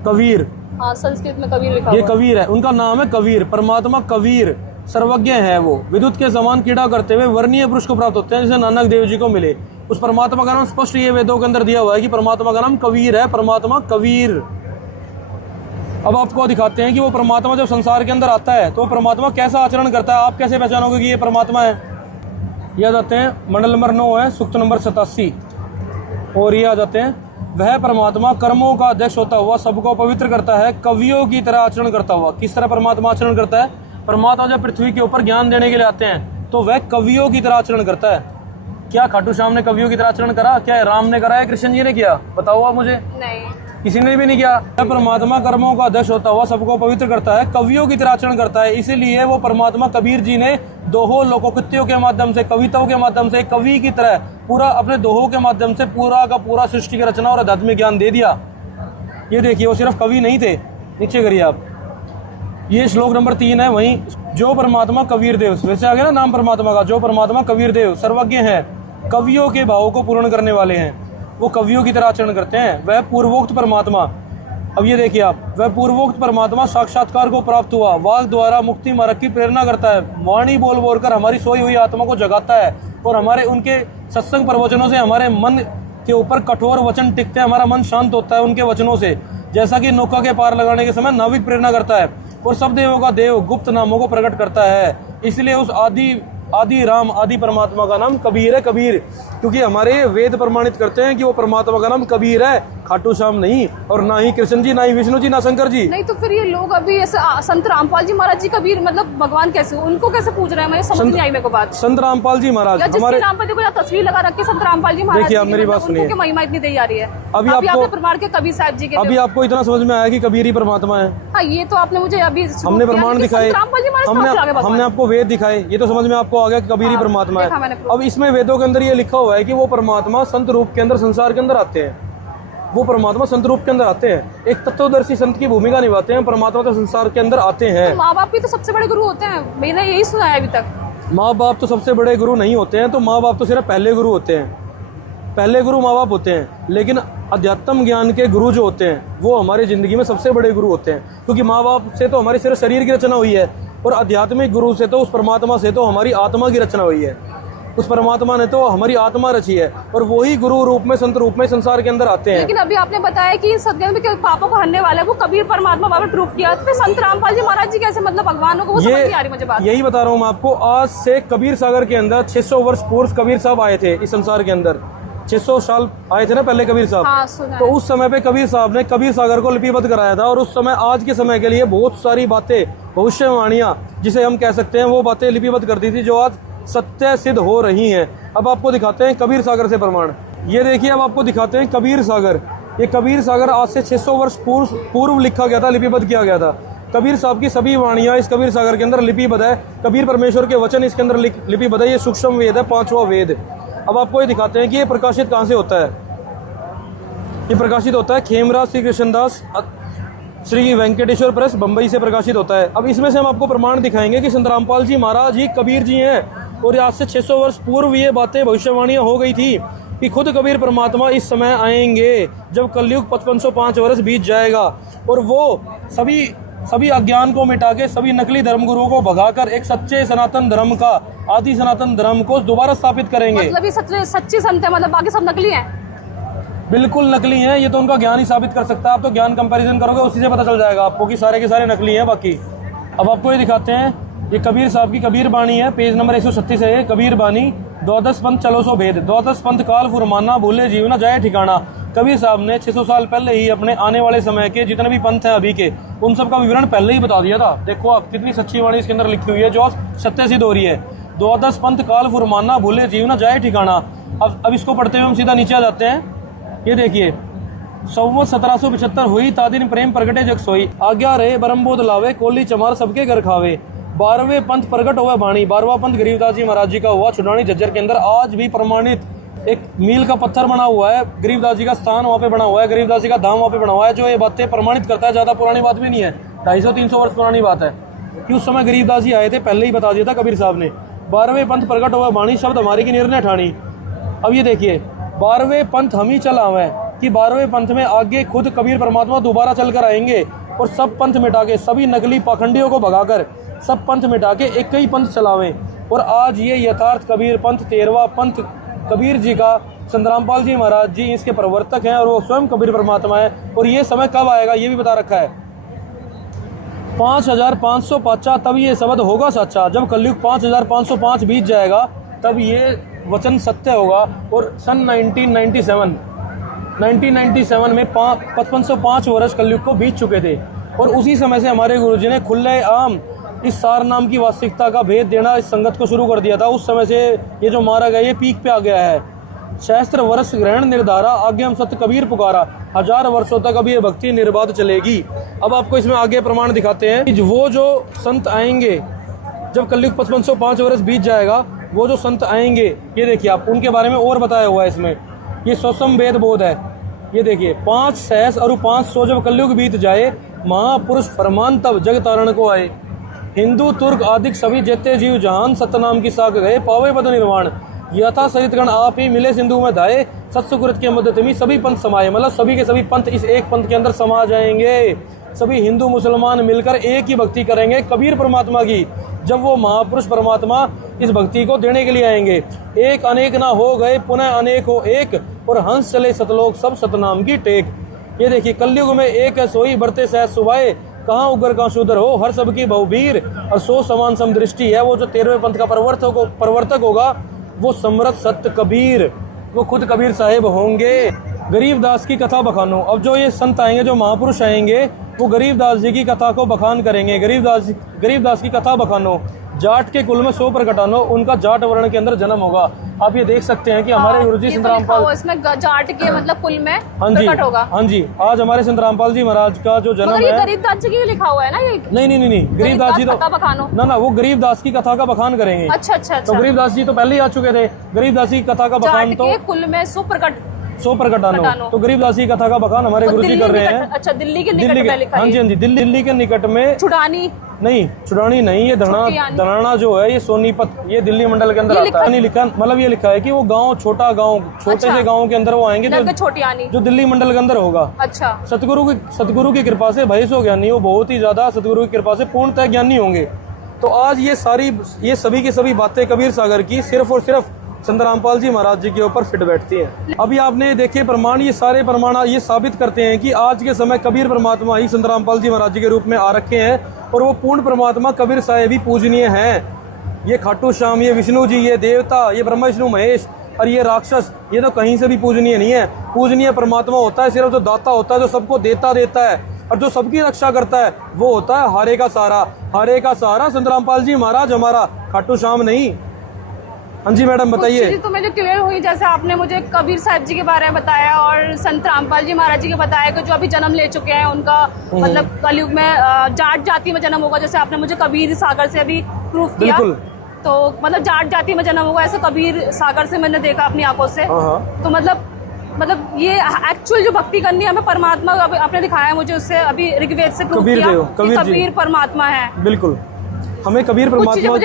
कबीर। हाँ, संस्कृत में कबीर लिखा हुआ है। ये कबीर है, उनका नाम है कबीर। परमात्मा कबीर सर्वज्ञ है। वो विद्युत के समान क्रीड़ा करते हुए वर्णीय पुरुष को प्राप्त होते हैं, जैसे नानक देव जी को मिले। उस परमात्मा का नाम स्पष्ट ये वेदों के अंदर दिया हुआ है कि परमात्मा का नाम कबीर है, परमात्मा कबीर। अब आपको दिखाते हैं कि वो परमात्मा जब संसार के अंदर आता है तो वो परमात्मा कैसा आचरण करता है। आप कैसे पहचानोगे कि ये परमात्मा है? ये आ जाते हैं मंडल नंबर 9 है, सूक्त नंबर 87, और ये आ जाते हैं, वह परमात्मा कर्मों का अध्यक्ष होता हुआ सबको पवित्र करता है, कवियों की तरह आचरण करता हुआ। किस तरह परमात्मा आचरण करता है? परमात्मा जब पृथ्वी के ऊपर ज्ञान देने के लिए आते हैं तो वह कवियों की तरह आचरण करता है। क्या खाटू श्याम ने कवियों की तरह आचरण करा? क्या राम ने करा है, कृष्ण जी ने किया? बताओ आप मुझे। नहीं, किसी ने भी नहीं किया। परमात्मा कर्मों का अध्यक्ष होता हुआ सबको पवित्र करता है, कवियों की तरह आचरण करता है। इसीलिए वो परमात्मा कबीर जी ने दोहों लोकोक्तियों के माध्यम से, कविताओं के माध्यम से, कवि की तरह पूरा अपने दोहों के माध्यम से पूरा का पूरा सृष्टि की रचना और आध्यात्मिक ज्ञान दे दिया। ये देखिए, वो सिर्फ कवि नहीं थे। नीचे करिए आप, ये श्लोक नंबर 3 है। वहीं जो परमात्मा कबीर देव, वैसे आ गया ना नाम परमात्मा का, जो परमात्मा कबीर देव सर्वज्ञ है, कवियों के भावों को पूर्ण करने वाले हैं, वो कवियों की तरह आचरण करते हैं। वह पूर्वोक्त परमात्मा, अब ये देखिए आप, वह पूर्वोक्त परमात्मा साक्षात्कार को प्राप्त हुआ, वाक द्वारा मुक्ति मार्ग की प्रेरणा करता है, वाणी बोल बोल कर हमारी सोई हुई आत्मा को जगाता है, और हमारे उनके सत्संग प्रवचनों से हमारे मन के ऊपर कठोर वचन टिकते हैं, हमारा मन शांत होता है उनके वचनों से। जैसा कि नौका के पार लगाने के समय नाविक प्रेरणा करता है, और सब देवों का देव गुप्त नामों को प्रकट करता है। इसलिए उस आदि राम, आदि परमात्मा का नाम कबीर है। कबीर क्योंकि हमारे वेद प्रमाणित करते हैं कि वो परमात्मा का नाम कबीर है, खाटू श्याम नहीं, और ना ही कृष्ण जी, ना ही विष्णु जी, ना शंकर जी। नहीं तो फिर ये लोग अभी ऐसे संत रामपाल जी महाराज जी कबीर मतलब भगवान कैसे, उनको कैसे पूछ रहे हैं? मैं समझ नहीं आई मेरे को बात। संत रामपाल जी महाराज हमारे नाम पर देखो यहाँ तस्वीर लगा रखी है संत रामपाल जी महाराज। देखिए आप मेरी बात सुनिए, महिमा इतनी दी जा रही है। अभी आपको प्रमाण के कबीर साहब जी के, अभी आपको इतना समझ में आया कि कबीर ही परमात्मा है। हाँ, ये तो आपने मुझे अभी हमने प्रमाण दिखाए, हमने आपको वेद दिखाए, ये तो समझ में आपको आ गया कि कबीर ही परमात्मा है। अब इसमें वेदों के अंदर ये लिखा हुआ है कि वो परमात्मा संत रूप के अंदर संसार के अंदर आते हैं, वो परमात्मा संत रूप के अंदर आते हैं, एक तत्वदर्शी संत की भूमिका निभाते हैं, परमात्मा तो संसार के अंदर आते हैं। माँ बाप भी तो सबसे बड़े गुरु होते हैं, मैंने यही सुना है अभी तक। माँ बाप तो सबसे बड़े गुरु नहीं होते हैं, तो माँ बाप तो सिर्फ पहले गुरु होते हैं, पहले गुरु माँ बाप होते हैं। लेकिन अध्यात्म ज्ञान के गुरु जो होते हैं वो हमारी ज़िंदगी में सबसे बड़े गुरु होते हैं, क्योंकि माँ बाप से तो हमारी सिर्फ शरीर की रचना हुई है, और आध्यात्मिक गुरु से तो उस परमात्मा से तो हमारी आत्मा की रचना हुई है। उस परमात्मा ने तो हमारी आत्मा रची है, और वही गुरु रूप में, संत रूप में संसार के अंदर आते हैं। लेकिन अभी आपने बताया कि इन सदगुरु में पापों को हरने वाला है वो कबीर परमात्मा बाबा प्रूफ किया, तो फिर संत रामपाल जी महाराज जी कैसे मतलब भगवान को, वो समझ नहीं आ रही मुझे बात। यही बता रहा हूँ मैं आपको। आज से कबीर सागर के अंदर 600 वर्ष पूर्व कबीर साहब आए थे इस संसार के अंदर। 600 साल आए थे ना पहले कबीर साहब। हाँ, सुना तो है। उस समय पे कबीर साहब ने कबीर सागर को लिपिबद्ध कराया था, और उस समय आज के समय के लिए बहुत सारी बातें, भविष्यवाणियां जिसे हम कह सकते हैं, वो बातें लिपिबद्ध कर दी थी जो आज सत्य सिद्ध हो रही हैं। अब आपको दिखाते हैं कबीर सागर से प्रमाण। ये देखिए, अब आपको दिखाते हैं कबीर सागर। ये कबीर सागर आज से 600 वर्ष पूर्व लिखा गया था, लिपिबद्ध किया गया था। कबीर साहब की सभी वाणियां इस कबीर सागर के अंदर लिपिबद्ध है। कबीर परमेश्वर के वचन इसके अंदर लिपिबद्ध है। ये सूक्ष्म वेद है, 5वां वेद। अब आपको ये दिखाते हैं कि ये प्रकाशित कहाँ से होता है। ये प्रकाशित होता है खेमराज श्री कृष्णदास श्री वेंकटेश्वर प्रेस बम्बई से प्रकाशित होता है। अब इसमें से हम आपको प्रमाण दिखाएंगे कि संत रामपाल जी महाराज ही कबीर जी हैं, और आज से 600 वर्ष पूर्व ये बातें, भविष्यवाणियां हो गई थी कि खुद कबीर परमात्मा इस समय आएंगे जब कलयुग 5505 वर्ष बीत जाएगा, और वो सभी अज्ञान को मिटा के, सभी नकली धर्मगुरुओं को भगाकर एक सच्चे सनातन धर्म का, आदि सनातन धर्म को दोबारा स्थापित करेंगे। मतलब ये सच्ची संत है, मतलब बाकी सब नकली हैं? बिल्कुल नकली हैं। ये तो उनका ज्ञान ही साबित कर सकता है। आप तो ज्ञान कंपैरिजन करोगे, उसी से पता चल जाएगा आपको कि सारे के सारे नकली हैं बाकी। अब आपको ये दिखाते हैं, ये कबीर साहब की कबीर बाणी है, पेज नंबर 136 है। कबीर बाणी, द्वादश पंथ चलो सो भेद, द्वादश पंथ काल फुरमाना, भूले जीव न जाए ठिकाना। कबीर साहब ने 600 साल पहले ही अपने आने वाले समय के जितने भी पंथ हैं अभी के, उन सब का विवरण पहले ही बता दिया था। देखो आप, कितनी सच्ची वाणी इसके अंदर लिखी हुई है जो सत्य सिद्ध हो रही है। द्वादश पंथ काल फुरमाना, भूले जीव न जाए ठिकाना। अब इसको पढ़ते हुए हम सीधा नीचे आ जाते हैं। ये देखिए, 1775 हुई तादिन प्रेम प्रगटे जग सोई, आज्ञा रहे बरमबोध लावे, कोली चमार सबके घर खावे। 12वें पंथ प्रगट हुआ बाणी, 12वां पंथ गरीबदास जी महाराज जी का हुआ छुड़ानी झज्जर के अंदर। आज भी प्रमाणित एक मील का पत्थर बना हुआ है, गरीबदास जी का स्थान वहाँ पे बना हुआ है, गरीबदास जी का धाम वहाँ पे बना हुआ है, जो ये बातें प्रमाणित करता है। ज़्यादा पुरानी बात भी नहीं है, 250-300 वर्ष पुरानी बात है कि उस समय गरीबदास जी आए थे, पहले ही बता दिया था कबीर साहब ने। 12वें पंथ प्रगट हुआ बाणी, शब्द हमारी की निर्णय ठानी। अब ये देखिए, 12वें पंथ हम ही चलावें, कि 12वें पंथ में आगे खुद कबीर परमात्मा दोबारा चल कर आएंगे, और सब पंथ मिटा के, सभी नकली पाखंडियों को भगाकर, सब पंथ मिटा के एक ही पंथ चलावें। और आज ये यथार्थ कबीर पंथ, 13वां पंथ कबीर जी का, संत रामपाल जी महाराज जी इसके प्रवर्तक हैं, और वो स्वयं कबीर परमात्मा है। और ये समय कब आएगा ये भी बता रखा है, 5500 पाचा तब ये शब्द होगा सच्चा। जब कलयुग 5505 बीत जाएगा तब ये वचन सत्य होगा। और सन 1997 में 5505 वर्ष कलयुग को बीत चुके थे, और उसी समय से हमारे गुरुजी ने खुले आम इस सार नाम की वास्तविकता का भेद देना इस संगत को शुरू कर दिया था। उस समय से ये जो मारा गया, ये पीक पे आ गया है। सहस्त्र वर्ष ग्रहण निर्धारा, आगे हम सत्य कबीर पुकारा, 1000 वर्षों तक अब ये भक्ति निर्बाध चलेगी। अब आपको इसमें आगे प्रमाण दिखाते हैं कि वो जो संत आएंगे जब कलयुग 5505 वर्ष बीत जाएगा, वो जो संत आएंगे, ये देखिए आप, उनके बारे में और बताया हुआ है इसमें। ये सौसम वेद बोध है। ये देखिए, 5 सहस और 500 जब कलयुग बीत जाए, महापुरुष फरमान तब जग तारण को आए। हिंदू तुर्क आदिक सभी जेते जीव जहान, सतनाम की साख गए, पावे पद निर्वाण। यथा सरितगण आप ही मिले सिंधु में धाये, सत्सुकृत के मध्य तिमी सभी पंथ समाये। मतलब सभी के सभी पंथ इस एक पंथ के अंदर समा जाएंगे। सभी हिंदू मुसलमान मिलकर एक ही भक्ति करेंगे कबीर परमात्मा की, जब वो महापुरुष परमात्मा इस भक्ति को देने के लिए आएंगे। एक अनेक ना हो गए, पुनः अनेक हो एक, और हंस चले सतलोक सब सतनाम की टेक। ये देखिए, कलयुग में एक है सोई, बरते सहज सुभाए, कहाँ उगर कहाँ शूदर हो, हर सबकी बहुवीर, और सो समान समदृष्टि है। वो जो 13वें पंथ का प्रवर्तक होगा, वो समरथ सत्य कबीर, वो खुद कबीर साहिब होंगे। गरीबदास की कथा बखानो। अब जो ये संत आएंगे, जो महापुरुष आएंगे, वो गरीबदास जी की कथा को बखान करेंगे। गरीबदास की कथा बखानो। जाट के कुल में 100 प्रकटानो, उनका जाट वर्ण के अंदर जन्म होगा। आप ये देख सकते हैं कि हमारे गुरुजी संत रामपाल, इसमें जाट के मतलब कुल में हाँ जी, प्रकट होगा। हाँ जी, आज हमारे संत रामपाल जी महाराज का जो जन्म है, गरीबदास जी की लिखा हुआ है ना ये? नहीं, गरीबदास जी तो बखानो ना, वो गरीबदास की कथा का बखान करेंगे। अच्छा। तो गरीबदास जी तो पहले ही आ चुके थे। गरीबदास की कथा का बखान तो कुल में 100 प्रकटानो, तो गरीबदास की कथा का बखान हमारे गुरुजी कर रहे हैं। अच्छा, दिल्ली के निकट में लिखा है। हाँ जी, दिल्ली के निकट में नहीं, छुड़ानी नहीं, ये धनाना जो है ये सोनीपत, ये दिल्ली मंडल के अंदर आता है। नहीं लिखा, मतलब ये लिखा है कि वो गांव, छोटा गांव, छोटे से गांव के अंदर वो आएंगे जो दिल्ली मंडल के अंदर होगा। अच्छा। सतगुरु की कृपा से भाई सो ज्ञानी, वो बहुत ही ज्यादा सतगुरु की कृपा से पूर्णतः ज्ञानी होंगे। तो आज ये सभी की सभी बातें कबीर सागर की सिर्फ और सिर्फ संत रामपाल जी महाराज जी के ऊपर फिट बैठती हैं। अभी आपने देखे प्रमाण, ये सारे प्रमाण ये साबित करते हैं कि आज के समय कबीर परमात्मा ही संत रामपाल जी महाराज जी के रूप में आ रखे हैं और वो पूर्ण परमात्मा कबीर साहेब ही पूजनीय हैं। ये खाटू श्याम, ये विष्णु जी, ये देवता, ये ब्रह्मा विष्णु महेश और ये राक्षस, ये तो कहीं से भी पूजनीय नहीं है। पूजनीय परमात्मा होता है सिर्फ जो दाता होता है, जो सबको देता है और जो सबकी रक्षा करता है, वो होता है हारे का सहारा संत रामपाल जी महाराज हमारा, खाटू श्याम नहीं। हाँ जी मैडम बताइए। तो मुझे क्लियर हुई, जैसे आपने मुझे कबीर साहब जी के बारे में बताया और संत रामपाल जी महाराज जी के बताया कि जो अभी जन्म ले चुके हैं उनका मतलब कलयुग में जाट जाति में जन्म होगा, जैसे आपने मुझे कबीर सागर से अभी प्रूफ किया। तो मतलब जाट जाति में जन्म होगा, ऐसे कबीर सागर से मैंने देखा अपनी आंखों से। तो मतलब ये एक्चुअल जो भक्ति करनी है हमें परमात्मा, आपने दिखाया मुझे उससे अभी ऋग्वेद से प्रूफ किया कि कबीर परमात्मा है। बिल्कुल, हमें कबीर परमात्मा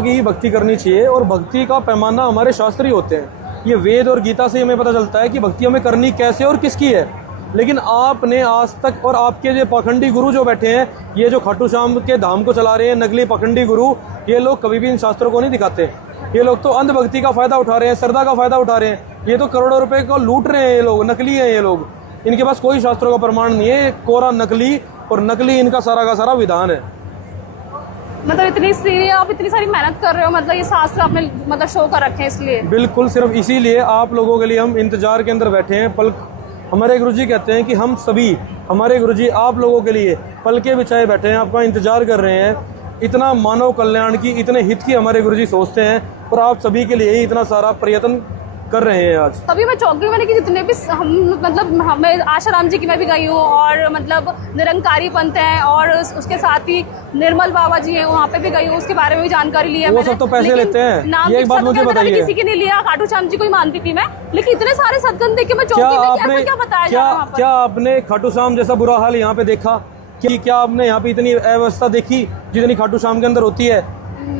की ही भक्ति करनी चाहिए और भक्ति का पैमाना हमारे शास्त्र ही होते हैं। ये वेद और गीता से हमें पता चलता है कि भक्ति हमें करनी कैसे और किसकी है। लेकिन आपने आज तक, और आपके जो पाखंडी गुरु जो बैठे हैं, ये जो खाटू श्याम के धाम को चला रहे हैं नकली पाखंडी गुरु, ये लोग कभी भी इन शास्त्रों को नहीं दिखाते। ये लोग तो अंधभक्ति का फायदा उठा रहे हैं, श्रद्धा का फायदा उठा रहे हैं। ये तो करोड़ों रुपए को लूट रहे हैं, ये लोग नकली हैं। ये लोग, इनके पास कोई शास्त्रों का प्रमाण नहीं है, कोरा नकली, और नकली इनका सारा का सारा विधान है। मतलब इसलिए आप इतनी सारी मेहनत कर रहे हो, मतलब ये शास्त्र आपने मतलब शो कर रखे हैं इसलिए? बिल्कुल, सिर्फ इसीलिए आप लोगों के लिए हम इंतजार के अंदर बैठे हैं। पल हमारे गुरुजी कहते हैं कि हम सभी, हमारे गुरुजी आप लोगों के लिए पल के बिछाए बैठे हैं, आपका इंतजार कर रहे हैं। इतना मानव कल्याण की, इतने हित की हमारे गुरुजी सोचते हैं और आप सभी के लिए इतना सारा प्रयत्न कर रहे हैं आज। तभी मैं चौक गई, मैंने कि जितने भी हम मतलब हमें आशाराम जी की मैं भी गई हूँ और मतलब निरंकारी पंथ है और उसके साथ ही निर्मल बाबा जी हैं, वहाँ पे भी गई हूँ, उसके बारे में भी जानकारी लिया। वो सब तो पैसे लेते हैं, ये एक बात मुझे बताइए। किसी की नहीं लिया, खाटू श्याम जी को ही मानती थी मैं, लेकिन इतने सारे सत्संग देख के मैं चौक गई। क्या बताया जा रहा है? क्या आपने खाटू श्याम जैसा बुरा हाल यहाँ पे देखा? क्या आपने यहाँ पे इतनी अव्यवस्था देखी जितनी खाटू श्याम के अंदर होती है?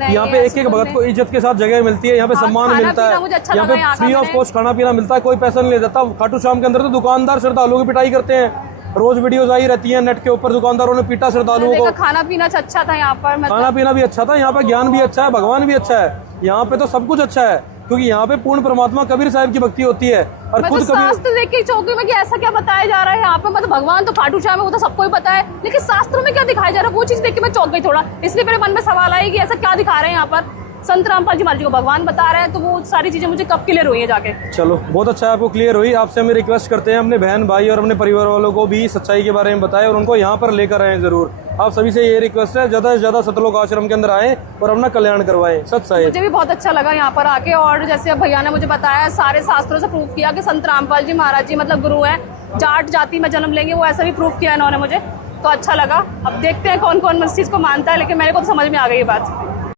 यहाँ पे एक भगत को इज्जत के साथ जगह मिलती है, यहाँ पे सम्मान मिलता है, यहाँ पे फ्री ऑफ कॉस्ट खाना पीना मिलता है, कोई पैसा नहीं ले जाता। खाटू श्याम के अंदर तो दुकानदार श्रद्धालुओं की पिटाई करते हैं, रोज वीडियोस आई रहती हैं नेट के ऊपर, दुकानदारों ने पीटा श्रद्धालुओं को। खाना पीना अच्छा था यहाँ पर, खाना पीना भी अच्छा था, यहाँ पे ज्ञान भी अच्छा है, भगवान भी अच्छा है, यहाँ पे तो सब कुछ अच्छा है, क्योंकि यहाँ पे पूर्ण परमात्मा कबीर साहब की भक्ति होती है। और खुद शास्त्र देख के चौकी में कि ऐसा क्या बताया जा रहा है यहाँ पे, मतलब भगवान तो खाटू श्याम है, वो तो सबको ही पता है, लेकिन शास्त्रों में क्या दिखाया जा रहा है वो चीज देख के मैं चौक गई थोड़ा। इसलिए मेरे मन में सवाल आई कि ऐसा क्या दिखा रहे हैं यहाँ पर। संत रामपाल जी महाराज जी को भगवान बता रहे हैं, तो वो सारी चीजें मुझे कब क्लियर हुई है जाके। चलो बहुत अच्छा है, आपको क्लियर हुई। आपसे हम रिक्वेस्ट करते हैं अपने बहन भाई और अपने परिवार वालों को भी सच्चाई के बारे में बताएं और उनको यहाँ पर लेकर आए जरूर। आप सभी से ये रिक्वेस्ट है, ज्यादा से ज्यादा सतलोक आश्रम के अंदर आए और अपना कल्याण करवाएं। सच्चाई मुझे भी बहुत अच्छा लगा यहाँ पर आके, और जैसे भैया ने मुझे बताया, सारे शास्त्रों से प्रूफ किया कि संत रामपाल जी महाराज जी मतलब गुरु है, जाट जाति में जन्म लेंगे, वो ऐसा भी प्रूफ किया इन्होंने मुझे, तो अच्छा लगा। अब देखते हैं कौन कौन इस चीज को मानता है, लेकिन मेरे को तो समझ में आ गई ये बात।